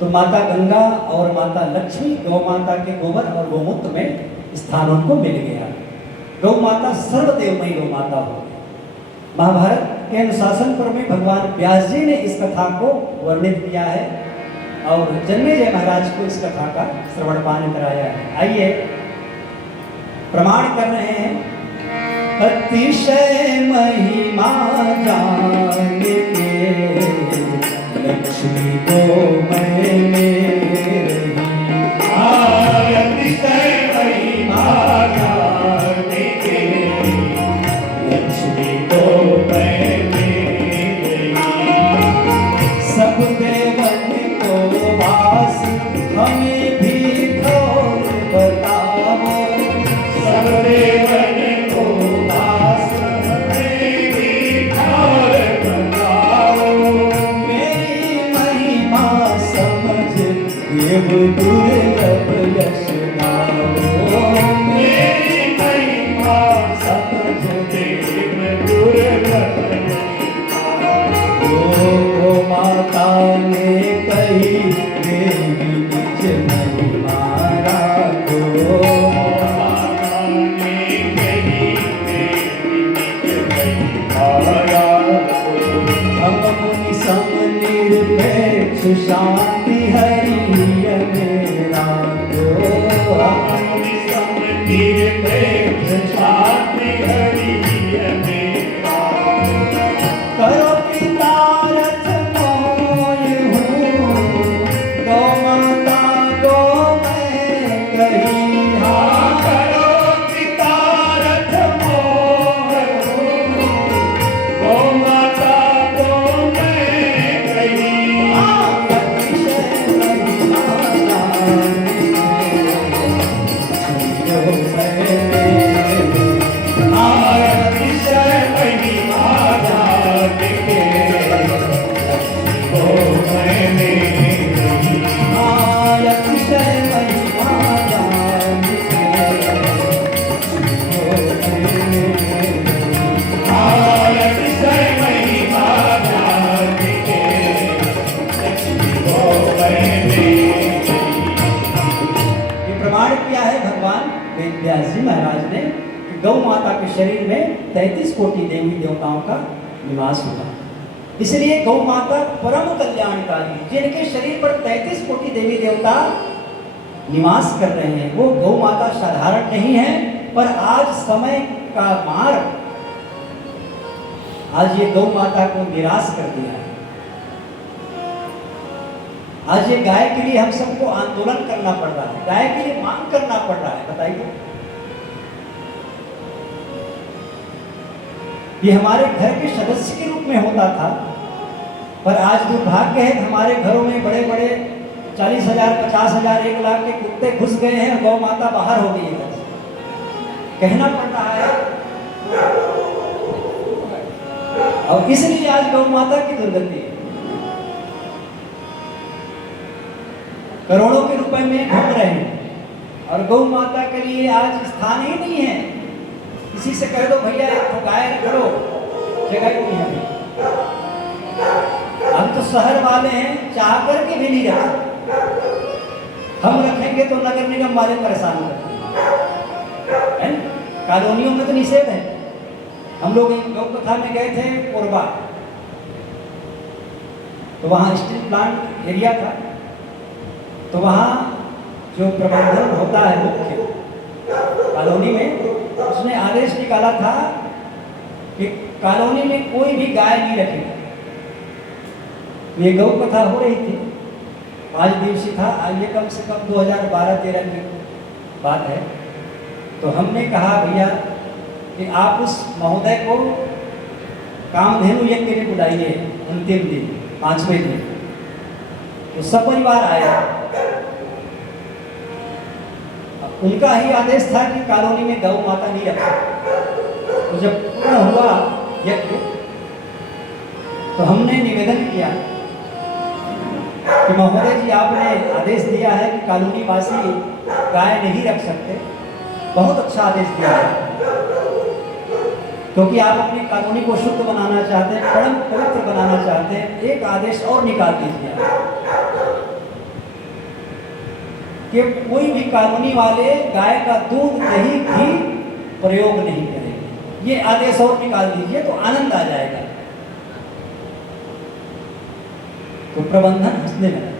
तो माता गंगा और माता लक्ष्मी गौ माता के गोबर और गोमूत्र में स्थान उनको मिल गया। गौ माता सर्वदेवमयी गौ माता हो। महाभारत के अनुशासन पर्व में भगवान व्यास जी ने इस कथा को वर्णित किया है और जन्मेजय महाराज को इस कथा का श्रवण पान कराया है। आइए प्रमाण कर रहे हैं। अतिशय महिमा जान के लक्ष्मी को मैंने अतिशय महिमा जान के लक्ष्मी को मैंने सब देवन को वास हमें भी थोड़ बताओ। सब देवन को वास हमें भी थोड़ बताओ। मेरी महिमा समझ देव दुर्लभ यश गाओ। मेरी महिमा समझ देव दुर्लभ गो माता ने कही देवी निज महिमा राखो। माता ने कही देवी निज महिमा राखो। हम मुनि सम निरपेक्ष शांति हरिय मेरा को। हम मुनि सम निरपेक्ष शांति हरिय मेरा। करो पिता रथ मोय हूँ, गौ माता को मैं कही। हाँ करो पिता रथ मोय हूँ, गौ माता को मैं कही। हाँ अतिशय महिमा जान के अतिशय महिमा जान के को मैंने अतिशय महिमा जान के अतिशय महिमा जान के ये प्रमाण किया है भगवान व्यास जी महाराज ने कि गौ माता के शरीर में 33 कोटि देवी देवताओं का निवास होगा। इसलिए गौ माता परम कल्याणकारी, जिनके शरीर पर 33 कोटि देवी देवता निवास कर रहे हैं, वो गौ माता साधारण नहीं है। पर आज समय का मार्ग आज ये गौ माता को निराश कर दिया है। आज ये गाय के लिए हम सबको आंदोलन करना पड़ रहा है, गाय के लिए मांग करना पड़ रहा है। बताइए, ये हमारे घर के सदस्य के रूप में होता था, पर आज दुर्भाग्य है कि हमारे घरों में बड़े बड़े 40,000, 50,000, 1 लाख के कुत्ते घुस गए हैं और गौ माता बाहर हो गई है। कहना पड़ रहा है और इसलिए आज गौ माता की दुर्गति है। करोड़ों के रुपए में घूम रहे हैं और गौ माता के लिए आज स्थान ही नहीं है। किसी से कह दो भैया एक गाय करो, जगह नहीं है। हम तो शहर वाले हैं, चाह करके भी नहीं रखते। हम रखेंगे तो नगर निगम वाले परेशान करते हैं। कॉलोनियों में तो निषेध है। हम लोग गौ कथा में गए थे कोरबा, तो वहाँ स्टील प्लांट एरिया था। तो वहाँ जो प्रबंधन होता है मुख्य कॉलोनी में, उसने आदेश निकाला था कि कॉलोनी में कोई भी गाय नहीं रखेगा। ये गौ कथा हो रही थी, 5 दिवसीय था। आज ये कम से कम 2012-13 की बात है। तो हमने कहा भैया कि आप उस महोदय को कामधेनु यज्ञ के लिए बुलाइए अंतिम दिन, 5वें दिन। तो सब परिवार आया। उनका ही आदेश था कि कॉलोनी में गौ माता नहीं रखा। तो जब पूर्ण हुआ यज्ञ, तो हमने निवेदन किया कि महोदय जी आपने आदेश दिया है कि कॉलोनी वासी गाय नहीं रख सकते। बहुत अच्छा आदेश दिया है, क्योंकि आप अपनी कॉलोनी को शुद्ध बनाना चाहते हैं, परम पवित्र बनाना चाहते हैं। एक आदेश और निकाल दीजिए। कि कोई भी कॉलोनी वाले गाय का दूध दही घी प्रयोग नहीं करेंगे। ये आदेश और निकाल दीजिए तो आनंद आ जाएगा। तो प्रबंधन हंसने लगा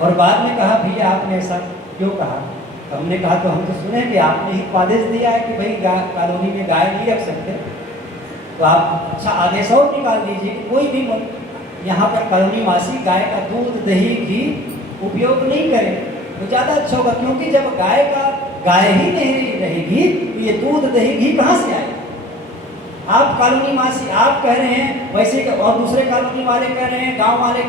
और बाद में कहा भैया आपने ऐसा क्यों कहा? तो हमने कहा तो हम तो सुने कि आपने ही आदेश दिया है कि भाई कॉलोनी में गाय नहीं रख सकते, तो आप अच्छा आदेश और निकाल दीजिए कि कोई भी यहाँ पर कॉलोनी वासी गाय का दूध दही घी उपयोग नहीं करे तो ज़्यादा अच्छा होगा, क्योंकि जब गाय ही नहीं रहेगी तो ये दूध दही घी कहाँ से आएगा? आप कॉलोनी वासी आप कह रहे हैं वैसे, और दूसरे कॉलोनी वाले कह रहे हैं, गांव वाले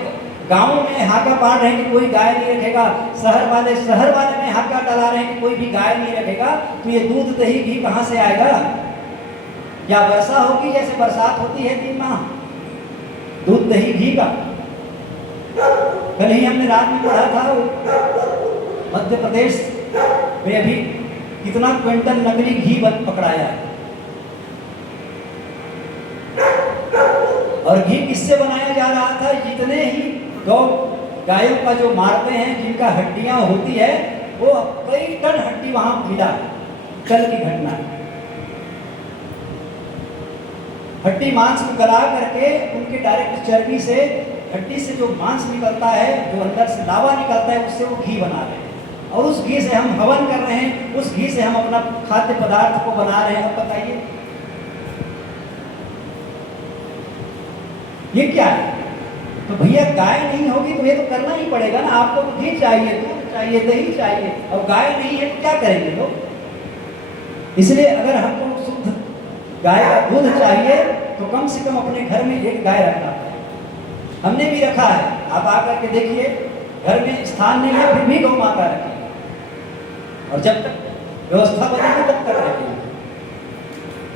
गांव में हाका पाड़ रहे हैं कि कोई गाय नहीं रखेगा, शहर वाले में हाका डाला रहे हैं कि कोई भी गाय नहीं रखेगा, तो ये दूध दही घी कहाँ से आएगा? क्या वर्षा होगी जैसे बरसात होती है 3 माह दूध दही घी का? कल ही हमने रात में पढ़ा था मध्य प्रदेश में अभी कितना क्विंटल नकली घी पकड़ाया है। और घी किससे बनाया जा रहा था? जितने ही गायों का जो मारते हैं, जिनका हड्डियां होती है, वो कई टन हड्डी वहां मिला। कल की घटना है। हड्डी मांस को गला करके उनके डायरेक्ट चर्बी से, हड्डी से जो मांस निकलता है, जो अंदर से लावा निकलता है, उससे वो घी बना रहे हैं और उस घी से हम हवन कर रहे हैं, उस घी से हम अपना खाद्य पदार्थ को बना रहे हैं। अब बताइए ये क्या है? तो भैया गाय नहीं होगी तो ये तो करना ही पड़ेगा ना, आपको तो घी चाहिए, दूध चाहिए, दही चाहिए, और गाय नहीं है तो क्या करेंगे लोग? इसलिए अगर हमको शुद्ध गाय का दूध चाहिए तो कम से कम अपने घर में एक गाय रखना है। हमने भी रखा है, आप आकर के देखिए, घर में स्थान नहीं है फिर भी गौ माता रखी, और जब तक व्यवस्था बनेगी तब तक रखेंगे।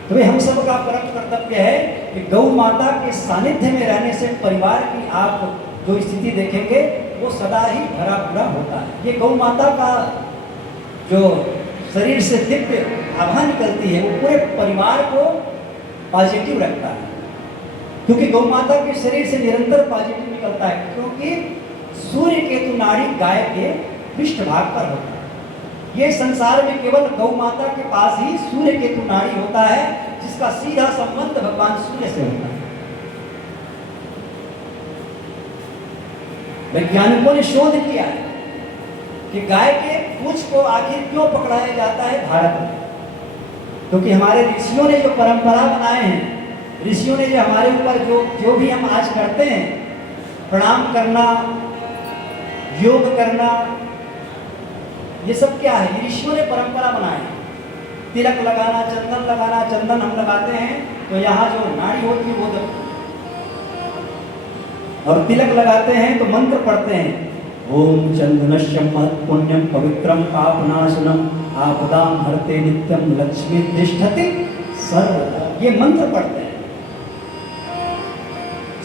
तो भाई हम सबका परम कर्तव्य है कि गौ माता के सानिध्य में रहने से परिवार की आप जो स्थिति देखेंगे वो सदा ही भरा पूरा होता है। ये गौ माता का जो शरीर से दिव्य आभा निकलती है वो पूरे परिवार को पॉजिटिव रखता है, क्योंकि गौ माता के शरीर से निरंतर पॉजिटिव निकलता है, क्योंकि सूर्य केतु नाड़ी गाय के पृष्ठभाग पर होता है। ये संसार में केवल गौ माता के पास ही सूर्य केतु नाड़ी होता है, जिसका सीधा संबंध भगवान सूर्य से होता है। वैज्ञानिकों ने शोध किया है कि गाय के पूंछ को आखिर क्यों पकड़ाया जाता है भारत में, क्योंकि हमारे ऋषियों ने जो परंपरा बनाए हैं, ऋषियों ने जो हमारे ऊपर जो भी हम आज करते हैं, प्रणाम करना, योग करना, ये सब क्या है? ये ऋषियों ने परंपरा बनाई है। तिलक लगाना, चंदन हम लगाते हैं तो यहाँ जो नाड़ी होती है वो और तिलक लगाते हैं तो मंत्र पढ़ते हैं, ओम चंदनश्यम पुण्यम पवित्रम पापनाशनम आपदाम हरते नित्यम लक्ष्मी तिष्ठति सर्वदा। ये मंत्र पढ़ते हैं,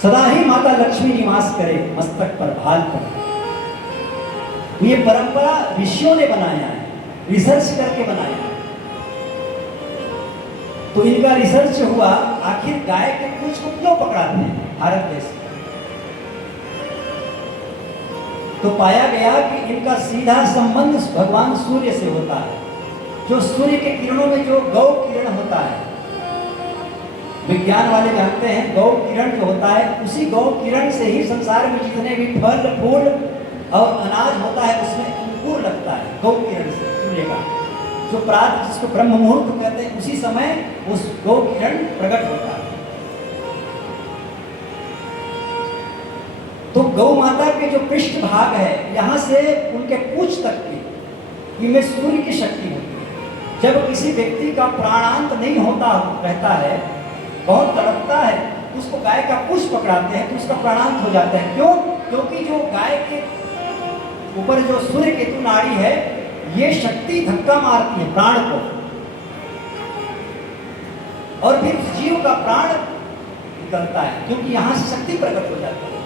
सदा ही माता लक्ष्मी निवास करे मस्तक पर भाल पर। ये परंपरा ऋषियों ने बनाया है, रिसर्च करके बनाया है। तो इनका रिसर्च हुआ आखिर गाय के पूंछ को क्यों पकड़ाते हैं भारत देश में, तो पाया गया कि इनका सीधा संबंध भगवान सूर्य से होता है। जो सूर्य के किरणों में जो गौ किरण होता है, विज्ञान वाले जानते हैं गौ किरण जो होता है, उसी गौ किरण से ही संसार में जितने भी फल फूल और अनाज होता है उसमें अंकुर लगता है। गौ किरण से सूर्य का जो प्रातः, जिसको ब्रह्म मुहूर्त कहते हैं, उसी समय उस गौ किरण प्रकट होता है। तो गौ माता के जो पृष्ठ भाग है, यहाँ से उनके पूंछ तक की इनमें सूर्य की शक्ति होती है। जब किसी व्यक्ति का प्राणांत नहीं होता रहता है, बहुत तड़पता है, उसको गाय का पूंछ पकड़ाते हैं तो उसका प्राणांत हो जाता है। क्यों? क्योंकि जो गाय के ऊपर जो सूर्य केतु नाड़ी है, ये शक्ति धक्का मारती है प्राण को, और फिर जीव का प्राण निकलता है, क्योंकि यहाँ से शक्ति प्रकट हो जाती है।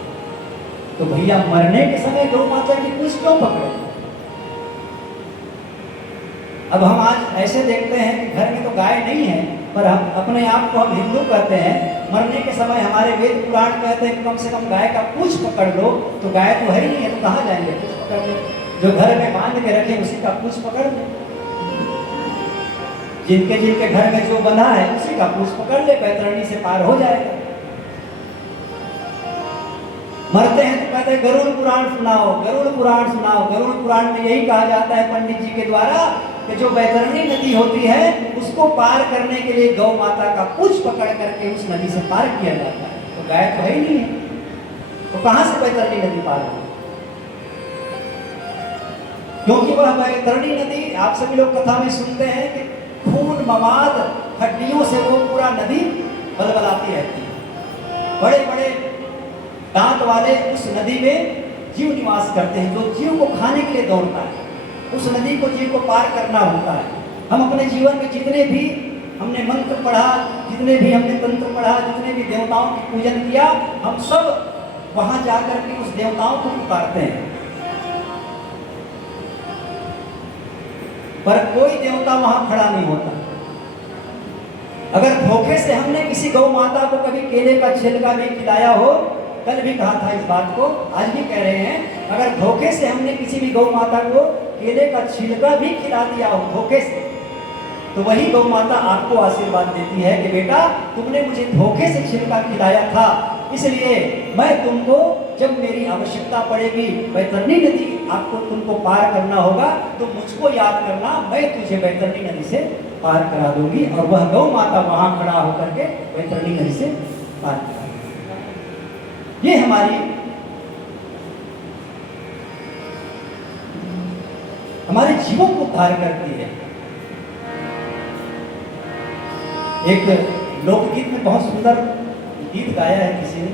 तो भैया मरने के समय गौ माता की पूंछ क्यों पकड़े? अब हम आज ऐसे देखते हैं कि घर में तो गाय नहीं है, पर हम अपने आप को हम हिंदू कहते हैं, मरने के समय हमारे वेद पुराण कहते हैं कम से कम गाय का पूंछ पकड़ लो, तो गाय तो है ही नहीं है तो कहाँ जाएंगे पूंछ पकड़ लो। जो घर में बांध के रखे उसी का पूंछ पकड़ लो, जिनके जिनके घर में जो बंधा है उसी का पूंछ पकड़ ले, बैतरणी से पार हो जाएगा। मरते हैं तो कहते हैं गरुड़ पुराण सुनाओ, गरुड़ पुराण सुनाओ। गरुड़ पुराण में यही कहा जाता है पंडित जी के द्वारा कि जो बैतरणी नदी होती है उसको पार करने के लिए गौ माता का पूंछ पकड़ करके उस नदी से पार किया जाता है। तो गाय तो है ही नहीं है, तो कहां से बैतरणी नदी पार हो? क्योंकि वह बैतरणी नदी आप सभी लोग कथा में सुनते हैं कि खून मवाद हड्डियों से वो पूरा नदी बलबलाती रहती है। बड़े बड़े दांत वाले उस नदी में जीव निवास करते हैं, जो जीव को खाने के लिए दौड़ता है। उस नदी को जीव को पार करना होता है। हम अपने जीवन में जितने भी हमने मंत्र पढ़ा, जितने भी हमने तंत्र पढ़ा, जितने भी देवताओं की पूजन किया, हम सब वहां जाकर के उस देवताओं को पुकारते हैं, पर कोई देवता वहां खड़ा नहीं होता। अगर धोखे से हमने किसी गौ माता को कभी केले का छिलका भी खिलाया हो, कल भी कहा था इस बात को, आज भी कह रहे हैं, अगर धोखे से हमने किसी भी गौ माता को केले का छिलका भी खिला दिया हो धोखे से, तो वही गौ माता आपको आशीर्वाद देती है कि बेटा तुमने मुझे धोखे से छिलका खिलाया था, इसलिए मैं तुमको जब मेरी आवश्यकता पड़ेगी, बैतरणी नदी आपको तुमको पार करना होगा तो मुझको याद करना, मैं तुझे बैतरणी नदी से पार करा दूंगी। और वह गौ माता वहां खड़ा होकर के बैतरणी नदी से पार करा दूंगी। ये हमारे जीवों को उद्धार करती है। एक लोकगीत में बहुत सुंदर गीत गाया है किसी ने,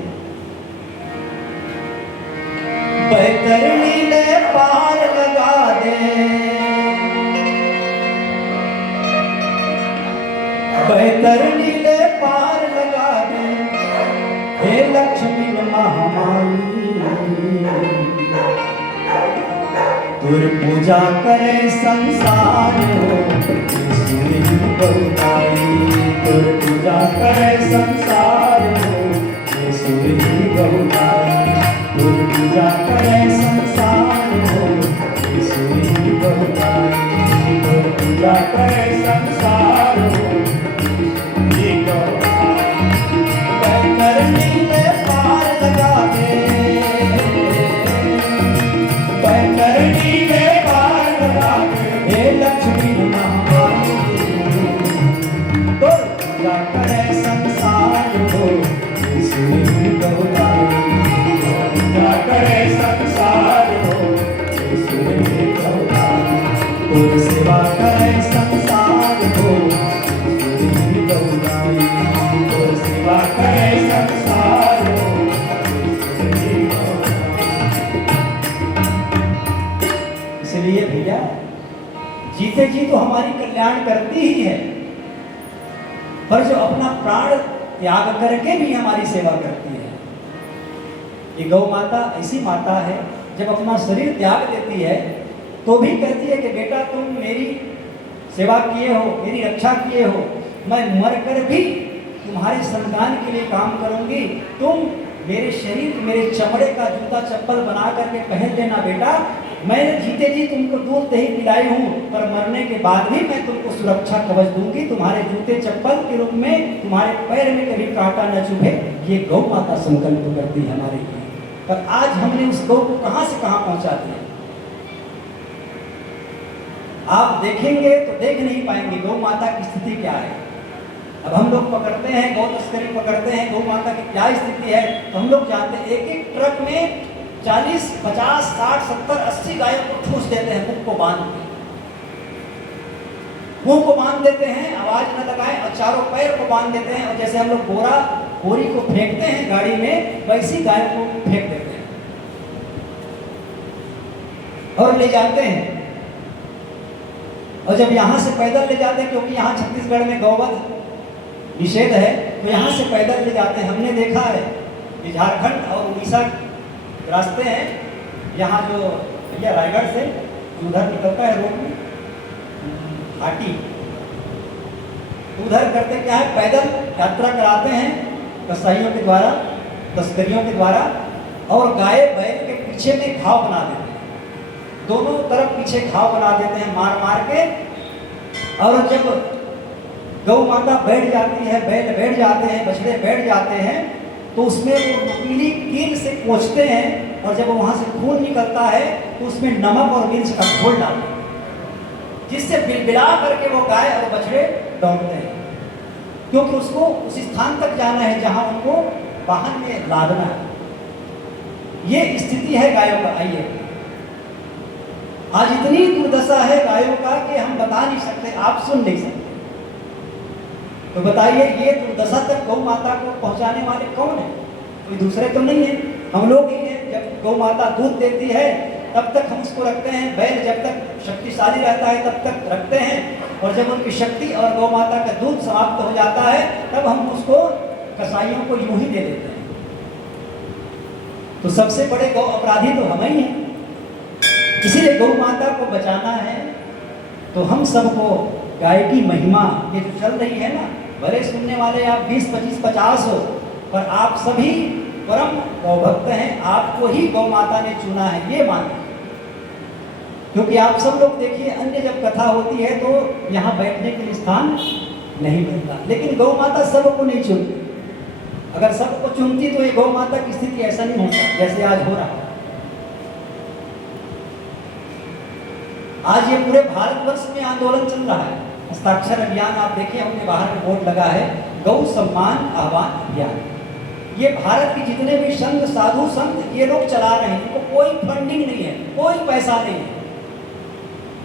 बैतरणी ने पार लगा दे, बैतरणी ने पार लगा दे, हे लक्ष्मी महामाई, तुर पूजा करे संसार हो, तुर पूजा करे संसार हो, सुरही बहुताई, तुर पूजा करे संसार हो, सुरही बहुताई, तुर पूजा करे संसार हो, सुरही बहुताई। बैतरणी ने पार लगा दे, बैतरणी ने पार लगा दे, हे लक्ष्मी महामाई, तुर पूजा करे संसार हो, सुरही बहुताई, पूजा करे संसार हो, सुरही बहुताई, तुर सेवा करे संसार हो, सुरही बहुताई, तुर सेवा करे संसार हो, सुरही बहुताई। इसलिए भैया जीते जी तो हमारी कल्याण करती ही है, पर जो अपना प्राण त्याग करके भी हमारी सेवा करती है। ये गौ माता ऐसी माता है, जब अपना शरीर त्याग देती है तो भी कहती है कि बेटा तुम मेरी सेवा किए हो, मेरी रक्षा किए हो, मैं मर कर भी तुम्हारे संतान के लिए काम करूंगी, तुम मेरे शरीर मेरे चमड़े का जूता चप्पल बना करके पहन लेना बेटा, मैंने जीते जी तुमको दूध दही पिलाई हूँ, पर मरने के बाद भी मैं तुमको सुरक्षा कवच दूंगी, तुम्हारे जूते चप्पल के रूप में तुम्हारे पैर में कभी कांटा न चुभे। ये गौ माता संकल्प करती है हमारे लिए, पर आज हमने उस गौ को कहां से कहां पहुंचा दिया। आप देखेंगे तो देख नहीं पाएंगे गौ माता की स्थिति क्या है। अब हम लोग पकड़ते हैं, गौ तस्करी पकड़ते हैं, गौ माता की क्या स्थिति है तो हम लोग जानते हैं। एक एक ट्रक में 40, 50, 60, 70, 80 गायों को ठूस देते हैं, मुंह को बांध के, मुंह को बांध देते हैं, आवाज न लगाएं, और चारों पैर को बांध देते हैं, और जैसे हम लोग बोरी को फेंकते हैं गाड़ी में, वैसी गायों को फेंक देते हैं और ले जाते हैं। और जब यहाँ से पैदल ले जाते हैं, क्योंकि यहाँ छत्तीसगढ़ में गौवध निषेध है, तो यहाँ से पैदल ले जाते हैं। हमने देखा है कि झारखंड और उड़ीसा रास्ते हैं, यहाँ जो भैया रायगढ़ से उधर निकलता है रोड में घाटी, उधर करते क्या है, पैदल यात्रा कराते हैं कसाईयों के द्वारा, तस्करियों के द्वारा, और गाय बैल के पीछे में घाव बना देते हैं, दोनों तरफ पीछे घाव बना देते हैं मार मार के। और जब गौ माता बैठ जाती है, बैल बैठ जाते हैं, बछड़े बैठ जाते हैं, तो उसमें वो नुकीली कील से पोंछते हैं, और जब वहां से खून निकलता है तो उसमें नमक और मिर्च का घोल डालते हैं, जिससे बिलबिला करके वो गाय और बछड़े दौड़ते हैं, क्योंकि उसको उस स्थान तक जाना है जहां उनको वाहन में लादना है। ये स्थिति है गायों का। आइए, आज इतनी दुर्दशा है गायों का कि हम बता नहीं सकते, आप सुन नहीं सकते। तो बताइए, ये दुर्दशा तक गौ माता को पहुंचाने वाले कौन है? कोई दूसरे तो नहीं है, हम लोग ही हैं। जब गौ माता दूध देती है तब तक हम उसको रखते हैं, बैल जब तक शक्तिशाली रहता है तब तक रखते हैं, और जब उनकी शक्ति और गौ माता का दूध समाप्त हो जाता है तब हम उसको कसाईयों को यूं ही दे देते हैं। तो सबसे बड़े गौ अपराधी तो हम ही हैं। इसीलिए गौ माता को बचाना है तो हम सबको गाय की महिमा ये जो चल रही है ना, भले सुनने वाले आप 20, 25, 50 हो, पर आप सभी परम गौ भक्त हैं, आपको ही गौ माता ने चुना है, ये मानिए। क्योंकि आप सब लोग देखिए, अन्य जब कथा होती है तो यहाँ बैठने के लिए स्थान नहीं मिलता, लेकिन गौ माता सबको नहीं चुनती। अगर सबको चुनती तो ये गौ माता की स्थिति ऐसा नहीं होता जैसे आज हो रहा है। आज ये पूरे भारतवर्ष में आंदोलन चल रहा है, हस्ताक्षर अभियान। आप देखिए, हमने बाहर में बोर्ड लगा है, गौ सम्मान आह्वान अभियान। ये भारत के जितने भी संत, साधु संत, ये लोग चला रहे हैं, इनको कोई फंडिंग नहीं है, कोई पैसा नहीं है,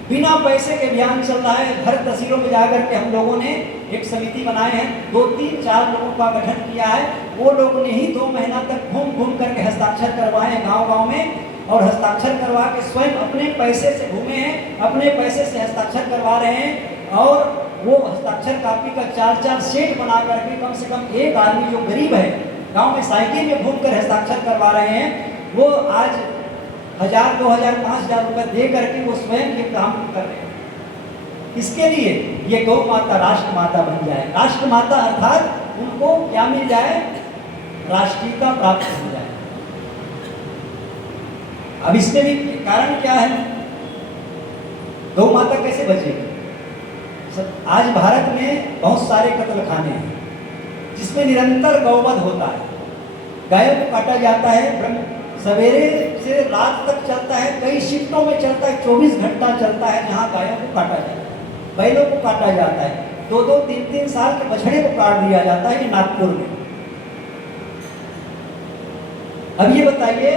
बिना पैसे के अभियान चल रहा है। हर तहसीलों में जाकर के हम लोगों ने एक समिति बनाए हैं, 2, 3, 4 लोगों का गठन किया है। वो लोगों ने ही 2 महीना तक घूम घूम करके हस्ताक्षर करवाए हैं गाँव-गाँव में, और हस्ताक्षर करवा के स्वयं अपने पैसे से घूमे हैं, अपने पैसे से हस्ताक्षर करवा रहे हैं। और वो हस्ताक्षर कापी का 4-4 सेट बना करके कम से कम एक आदमी जो गरीब है, गांव में साइकिल में घूमकर हस्ताक्षर करवा रहे हैं, वो आज 1000, 2000, 5000 रुपए दे करके वो स्वयं ये काम कर रहे हैं। इसके लिए ये गौ माता राष्ट्र माता बन जाए। राष्ट्र माता अर्थात उनको क्या मिल जाए? राष्ट्रीयता प्राप्त हो जाए। अब इसमें भी कारण क्या है? गौ माता कैसे बचेगी? आज भारत में बहुत सारे कत्ल खाने हैं जिसमें निरंतर गौवध होता है, गायों को काटा जाता है, सवेरे से रात तक चलता है, कई शिफ्टों में चलता है, 24 घंटा चलता है, जहाँ गायों को काटा जाता है, बैलों को काटा जाता है, 2-2, 3-3 साल के बछड़े को काट दिया जाता है। ये नागपुर में। अब ये बताइए,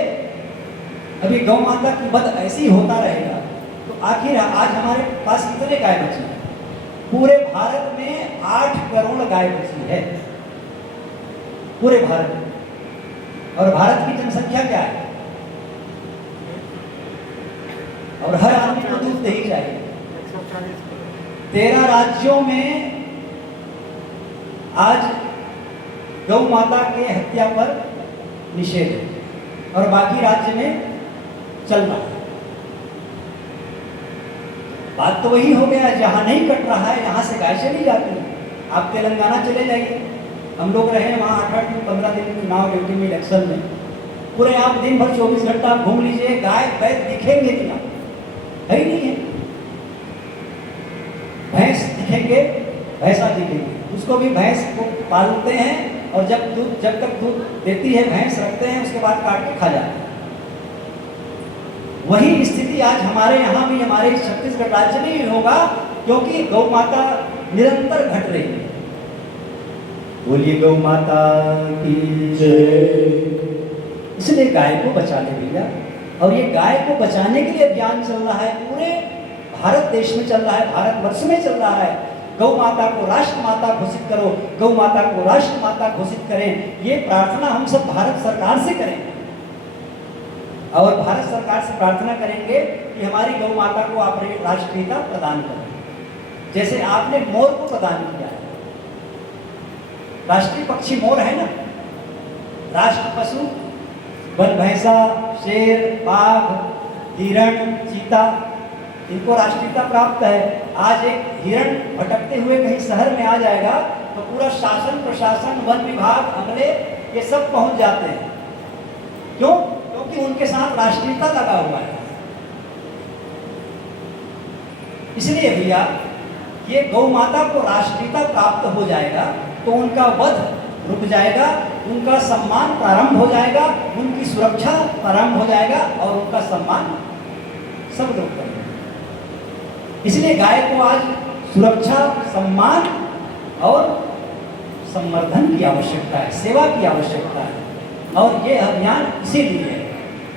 अभी गौ माता की वध ऐसी होता रहेगा तो आखिर आज हमारे पास कितने गाय बची है? पूरे भारत में 8 करोड़ गाय बची है, पूरे भारत में। और भारत की जनसंख्या क्या है? और हर आदमी को दूध नहीं चाहिए। 13 राज्यों में आज गौ माता के हत्या पर निषेध है और बाकी राज्य में चल रहा है। बात तो वही हो गया, जहां नहीं कट रहा है यहां से गाय चली जाती है। आप तेलंगाना चले जाइए, हम लोग रहे वहाँ 8-8 दिन 15 दिन चुनाव ड्यूटी में, इलेक्शन में, पूरे आप दिन भर 24 घंटा घूम लीजिए, गाय बैल दिखेंगे नहीं, है ही नहीं है। भैंस दिखेंगे, भैंसा दिखेंगे, उसको भी भैंस को पालते हैं और जब तक दूध देती है भैंस रखते हैं, उसके बाद काट के खा जाते हैं। वही स्थिति आज हमारे यहाँ भी, हमारे छत्तीसगढ़ राज्य में ही होगा, क्योंकि गौ माता निरंतर घट रही है। बोलिए गौ माता की जय। इसलिए गाय को बचाने भैया, और ये गाय को बचाने के लिए अभियान चल रहा है, पूरे भारत देश में चल रहा है, भारतवर्ष में चल रहा है। गौ माता को राष्ट्र माता घोषित करो, गौ माता को राष्ट्र माता घोषित करें, ये प्रार्थना हम सब भारत सरकार से करें। और भारत सरकार से प्रार्थना करेंगे कि हमारी गौ माता को आप राष्ट्रीयता प्रदान करें, जैसे आपने मोर को प्रदान किया है। राष्ट्रीय पक्षी मोर है ना, राष्ट्र पशु वन भैंसा, शेर, बाघ, हिरण, चीता, इनको राष्ट्रीयता प्राप्त है। आज एक हिरण भटकते हुए कहीं शहर में आ जाएगा तो पूरा शासन प्रशासन वन विभाग अगले ये सब पहुंच जाते हैं। क्यों? क्योंकि उनके साथ राष्ट्रीयता लगा हुआ है। इसलिए भैया ये गौ माता को राष्ट्रीयता प्राप्त हो जाएगा तो उनका वध रुक जाएगा, उनका सम्मान प्रारंभ हो जाएगा, उनकी सुरक्षा प्रारंभ हो जाएगा और उनका सम्मान सब लोग करेंगे। इसलिए गाय को आज सुरक्षा, सम्मान और संवर्धन की आवश्यकता है, सेवा की आवश्यकता है और ये अभियान इसीलिए है।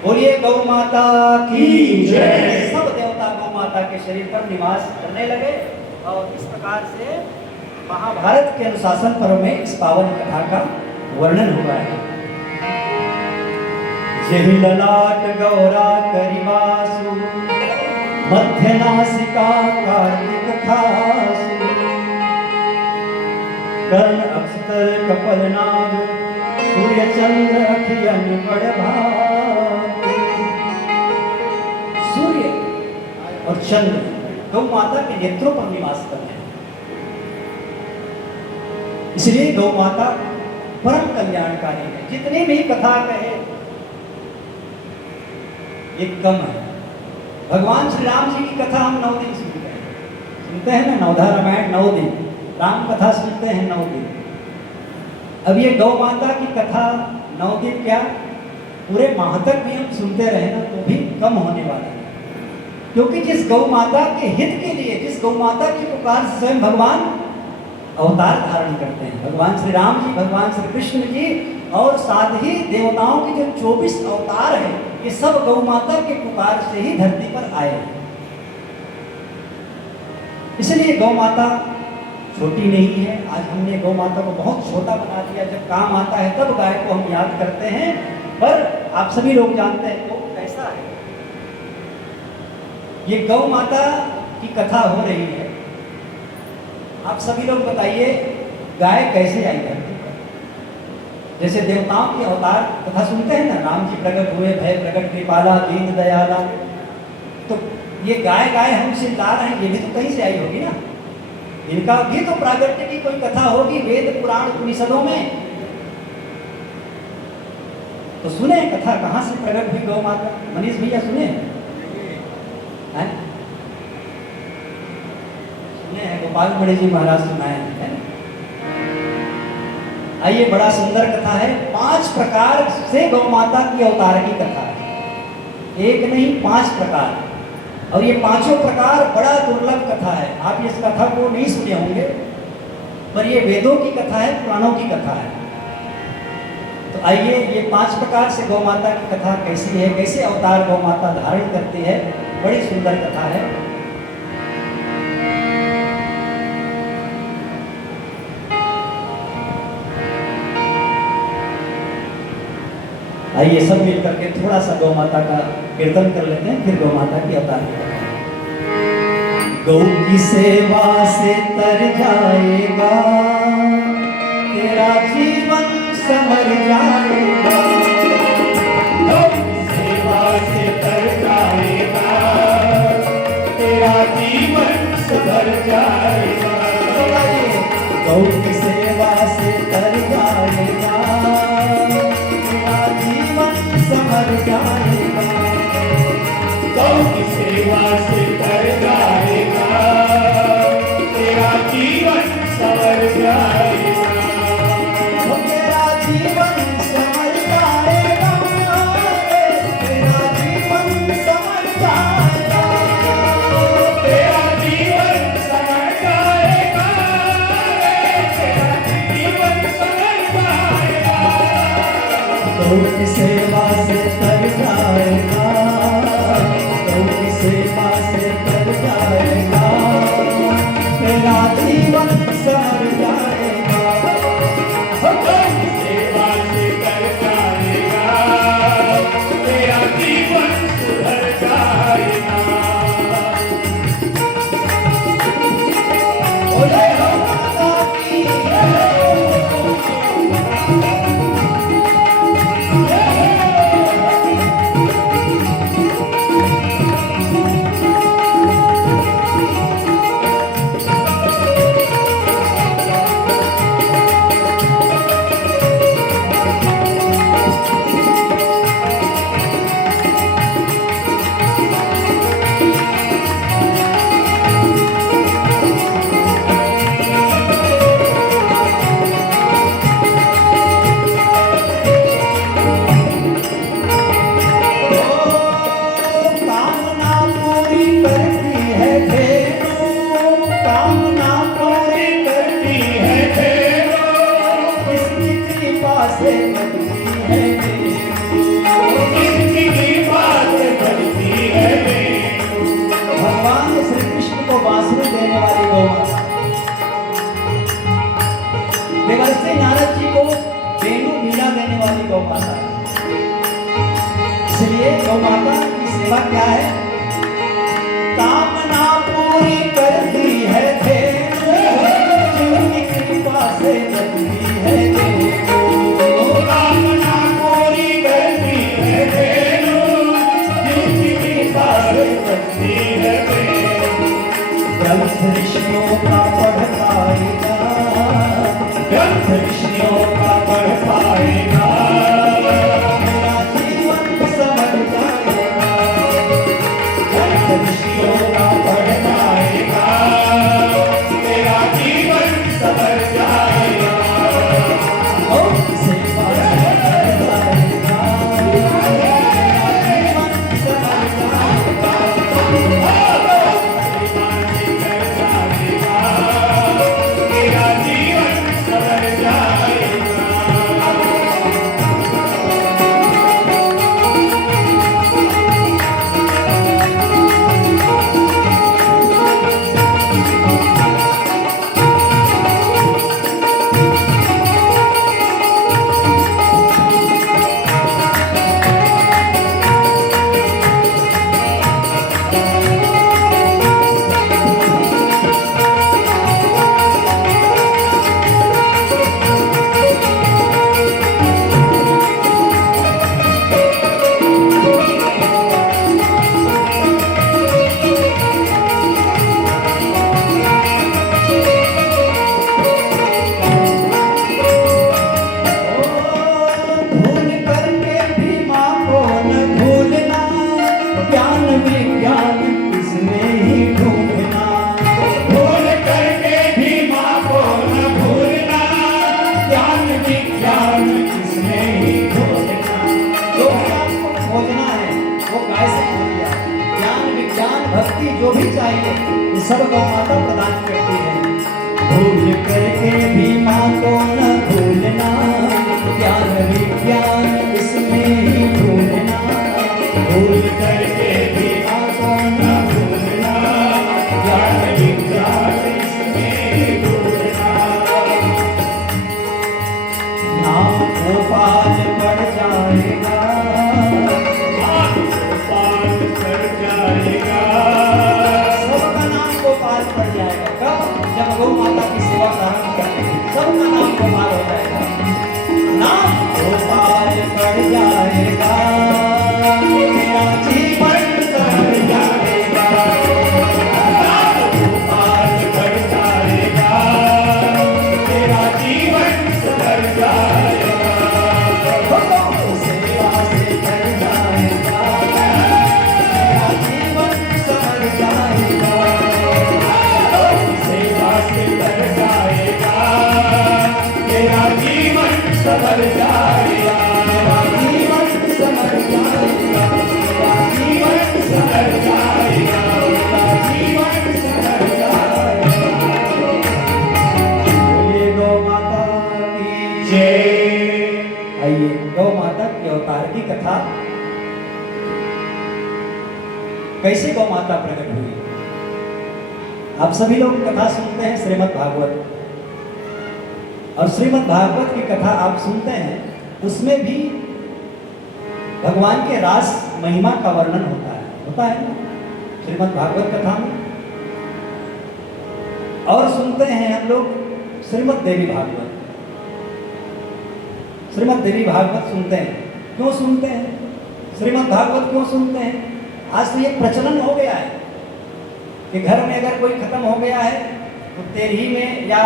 बोलिए गौ माता की जय। सब देवता गौ माता के शरीर पर निवास करने लगे और इस प्रकार से महाभारत के अनुशासन पर्व में इस पावन कथा का वर्णन हुआ है। जहि ललाट गौरा करिवासु, मध्य नासिका कार्तिक खासु, कर्ण अक्षतर कपल नाग, सूर्य चंद्र अखियन बड़ भाग। सूर्य और चंद्र गौ माता के नेत्रों पर निवास करते हैं, इसलिए गौ माता परम कल्याणकारी है। जितनी भी कथा कहे ये कम है। भगवान श्री राम जी की कथा हम 9 दिन सुनते हैं ना, नवधा रामायण 9 दिन, राम कथा सुनते हैं 9 दिन। अब ये गौ माता की कथा 9 दिन क्या पूरे माह तक भी हम सुनते रहे ना तो भी कम होने वाला है। क्योंकि जिस गौ माता के हित के लिए, जिस गौ माता की पुकार से स्वयं भगवान अवतार धारण करते हैं, भगवान श्री राम जी, भगवान श्री कृष्ण जी और साथ ही देवताओं के जो 24 अवतार हैं, ये सब गौ माता के पुकार से ही धरती पर आए हैं। इसलिए गौ माता छोटी नहीं है। आज हमने गौ माता को बहुत छोटा बना दिया, जब काम आता है तब गाय को हम याद करते हैं, पर आप सभी लोग जानते हैं वो कैसा है। ये गौ माता की कथा हो रही है। आप सभी लोग बताइए गाय कैसे आई धरती पर? जैसे देवताओं के अवतार कथा सुनते हैं ना, राम जी प्रकट हुए, भय प्रकट कृपाला दीन दयाला, तो ये गाय गाय हम चिल्ला रहे हैं, ये भी तो कहीं से आई होगी ना। इनका भी तो प्रागट्य की कोई कथा होगी वेद पुराण उपनिषदों में। तो सुने कथा कहाँ से प्रकट हुई गौ माता? मनीष भैया सुने हैं? गोपाल बड़े जी महाराज सुनाए हैं। आइए, बड़ा सुंदर कथा है। 5 प्रकार से गौ माता की अवतार की कथा है, एक नहीं 5 प्रकार। और ये 5 प्रकार बड़ा दुर्लभ कथा है। आप इस कथा को नहीं सुने होंगे, पर ये वेदों की कथा है, पुराणों की कथा है। तो आइए, ये 5 प्रकार से गौ माता की कथा कैसी है, कैसे अवतार गौ माता धारण करती है, बड़ी सुंदर कथा है। आइए सब मिल करके थोड़ा सा गौ माता का कीर्तन कर लेते हैं, फिर गौ माता की अवतार की कथा। गौ की सेवा से तर जाएगा तेरा जीवन, संवर जाएगा। गौ की सेवा से तर जाएगा तेरा जीवन, संवर जाएगा। गौ की सेवा से तर जाएगा संवर जाएगा। गौ की सेवा से तर जाएगा तेरा जीवन, संवर जाएगा। तेरा जीवन संवर जाएगा, तेरा जीवन संवर जाएगा, तेरा जीवन संवर जाएगा, तेरा जीवन संवर जाएगा। गौ की सेवा से तर जाएगा, गौ की सेवा से तर जाएगा तेरा जीवन, संवर जाएगा। गौ की सेवा से तर जाएगा तेरा जीवन, सुधर जाएगा। बोले गौ माता की जय। इसलिए नारद जी को वेणु वीणा देने वाली गौ माता है। इसलिए गौ माता की सेवा क्या है? कामना पूरी करती है धेनु, जिनकी कृपा से बनती है धेनु। कामना पूरी करती है धेनु, जिनकी कृपा से बनती है धेनु। ग्रंथ ऋषियों का पढ़ पाएगा, ग्रंथ ऋषियों का पढ़ पाएगा, मेरा जीवन समझ जाएगा। ग्रंथ ऋषियों का पढ़ पाएगा, मेरा जीवन समझ जाएगा। सेवा कर जाएगा, मेरा जीवन समझ जाएगा। भक्ति जो भी चाहिए ये सब गौ माता प्रदान करती है। भूल करके भी माँ को न भूलना, ज्ञान विज्ञान इसमें ही ढूंढना। भूल करके भी माँ को न भूलना, ज्ञान विज्ञान इसमें ही ढूंढना। नाम गोपाल बढ़ जाएगा, गौ माता की सेवा प्रारंभ करेंगे, सबका नाम गोपाल हो जाएगा। नाम गोपाल बढ़ जाएगा, मेरा जीवन सवर जाएगा। नाम गोपाल बढ़ जाएगा, मेरा जीवन सवर जाएगा। सेवा से बढ़ जाएगा, मेरा जीवन सवर जाएगा। कर जाएगा, मेरा जीवन संवर जाएगा, मेरा जीवन संवर जाएगा, मेरा जीवन संवर जाएगा, मेरा जीवन संवर जाएगा। बोलिए गौ माता की जय। आइए गौ माता के अवतार की कथा। कैसे गौ माता प्रकट हुई? आप सभी लोग कथा सुनते हैं श्रीमद् भागवत, और श्रीमद् भागवत की कथा आप सुनते हैं, उसमें भी भगवान के रास महिमा का वर्णन होता है ना श्रीमद् भागवत कथा में। और सुनते हैं हम लोग श्रीमद् देवी भागवत। श्रीमद् देवी भागवत सुनते हैं, क्यों सुनते हैं? श्रीमद् भागवत क्यों सुनते हैं? आज तो ये प्रचलन हो गया है कि घर में अगर कोई खत्म हो गया है तो तेरही में या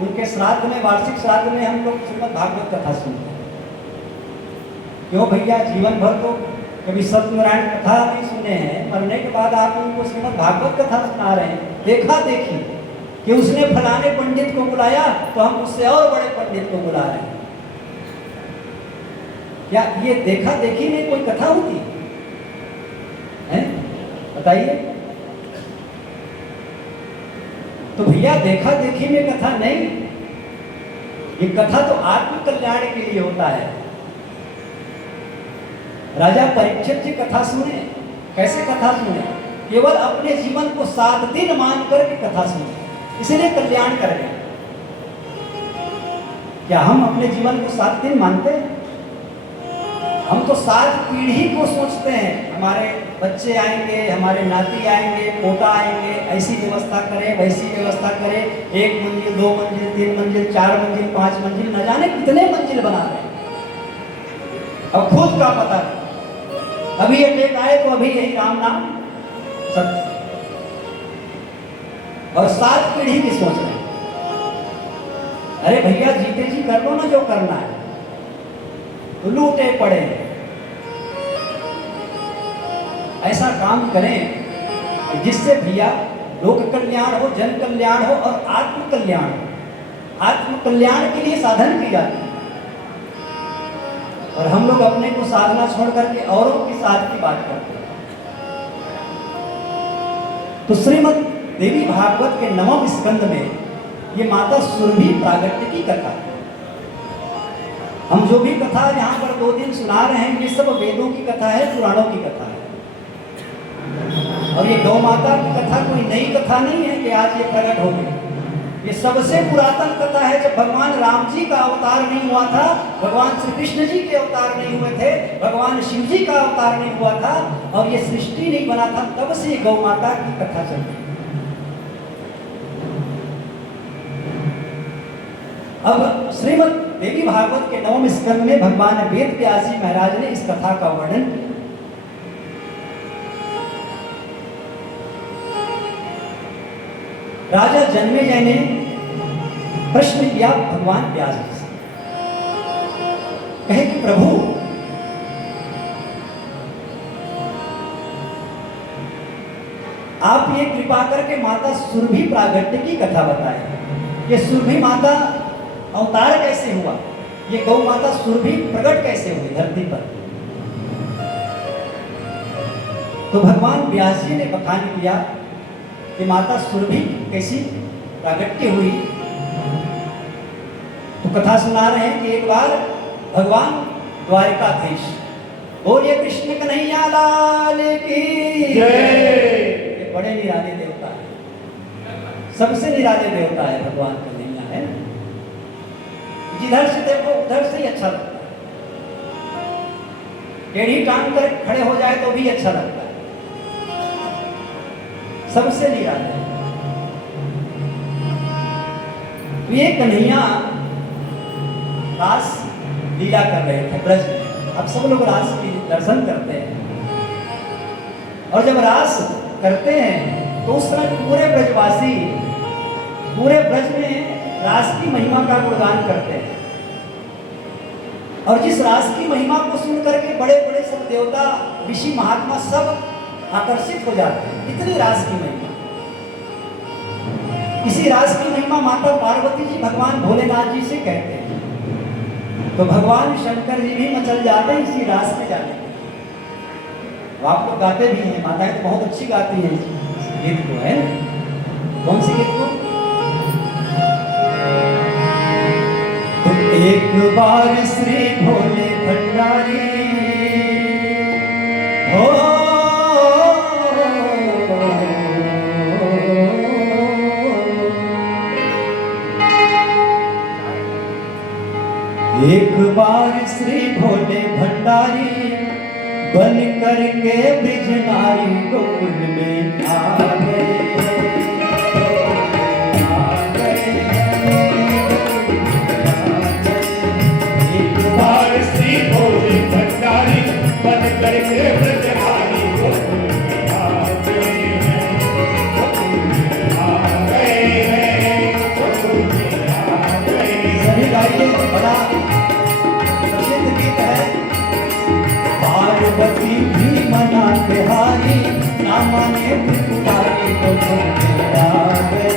उनके श्राद्ध में, वार्षिक श्राद्ध में हम लोग श्रीमद् भागवत कथा सुनते हैं। क्यों भैया? जीवन भर तो कभी सत्यनारायण कथा नहीं सुने हैं, मरने के बाद आप उनको श्रीमद् भागवत कथा सुना रहे हैं। देखा देखी कि उसने फलाने पंडित को बुलाया तो हम उससे और बड़े पंडित को बुला रहे हैं। क्या ये देखा देखी में कोई कथा होती है? बताइए। तो भैया देखा देखी में कथा नहीं, ये कथा तो आत्म कल्याण के लिए होता है। राजा परीक्षित जी कथा सुने, कैसे कथा सुने? केवल अपने जीवन को 7 दिन मान करके कथा सुने, इसलिए कल्याण करें। क्या हम अपने जीवन को 7 दिन मानते हैं? हम तो 7 पीढ़ी को सोचते हैं, हमारे बच्चे आएंगे, हमारे नाती आएंगे, पोता आएंगे, ऐसी व्यवस्था करें, वैसी व्यवस्था करें, 1 मंजिल, 2 मंजिल, 3 मंजिल, 4 मंजिल, 5 मंजिल, न जाने कितने मंजिल बना रहे हैं। अब खुद का पता नहीं, अभी अटैक आए तो अभी यही राम नाम सत्य, और 7 पीढ़ी की सोच रहे हैं। अरे भैया जीते जी कर लो ना जो करना है, तो लूटे पड़े। ऐसा काम करें जिससे भैया लोक कल्याण हो, जन कल्याण हो और आत्म कल्याण हो। आत्म कल्याण के लिए साधन की जाती है, और हम लोग अपने को साधना छोड़ करके औरों की साध की बात करते हैं। तो श्रीमद् देवी भागवत के 9वें स्कंद में ये माता सुरभि प्रागट्य की कथा है। हम जो भी कथा यहाँ पर 2 दिन सुना रहे हैं, ये सब वेदों की कथा है, पुराणों की कथा है। और ये गौ माता की कथा कोई नई कथा नहीं है कि आज ये प्रकट हो गई। ये सबसे पुरातन कथा है। जब भगवान राम जी का अवतार नहीं हुआ था, भगवान श्री कृष्ण जी के अवतार नहीं हुए थे, भगवान शिव जी का अवतार नहीं हुआ था, और ये सृष्टि नहीं बना था, तब से गौ माता की कथा चल रही। अब श्रीमद् देवी भागवत के 9वें स्कंद में भगवान वेद व्यास जी महाराज ने इस कथा का वर्णन किया। राजा जन्मेजय ने प्रश्न किया भगवान व्यास जी से, कहे कि प्रभु आप ये कृपा करके माता सुरभि प्रागट्य की कथा बताएं। ये सुरभि माता अवतार कैसे हुआ, ये गौ माता सुरभि प्रकट कैसे हुई धरती पर। तो भगवान व्यास जी ने बखान किया कि माता सुरभि कैसी प्रागट्य हुई। तो कथा सुना रहे हैं कि एक बार भगवान द्वारिकाधीश, बोलिए कृष्ण कन्हैया लाल की जय। बड़े निराले देवता है, सबसे निराले देवता है भगवान कन्हैया है। जिधर से देखो उधर से ही अच्छा लगता है, टेढ़ी टांग कर खड़े हो जाए तो भी अच्छा लगता है, सबसे निराले। तो ये कन्हैया रास लीला कर रहे थे ब्रज में। अब सब लोग रास की दर्शन करते हैं, और जब रास करते हैं तो उस समय पूरे ब्रजवासी पूरे ब्रज में रास की महिमा का गुणगान करते हैं। और जिस रास की महिमा को सुन करके बड़े बड़े सब देवता, ऋषि, महात्मा सब आकर्षित हो जाते हैं। इतनी रास की महिमा। इसी रास की महिमा माता पार्वती जी भगवान भोलेनाथ जी से कहते हैं, तो भगवान शंकर जी भी मचल जाते हैं इसी रास में जाने के। आप लोग गाते भी हैं, माताएं तो बहुत अच्छी गाती हैं इस गीत को, है कौन सी गीत को? एक बार श्री भोले भंडारी हो, एक बार श्री भोले भंडारी बन करके ब्रिज नारी गोकुल में आ गए। बड़ा प्रसिद्ध गीत है। पार्वती भी मना बिहारी, ना माने त्रिपुरारी, गोकुल में आ गए,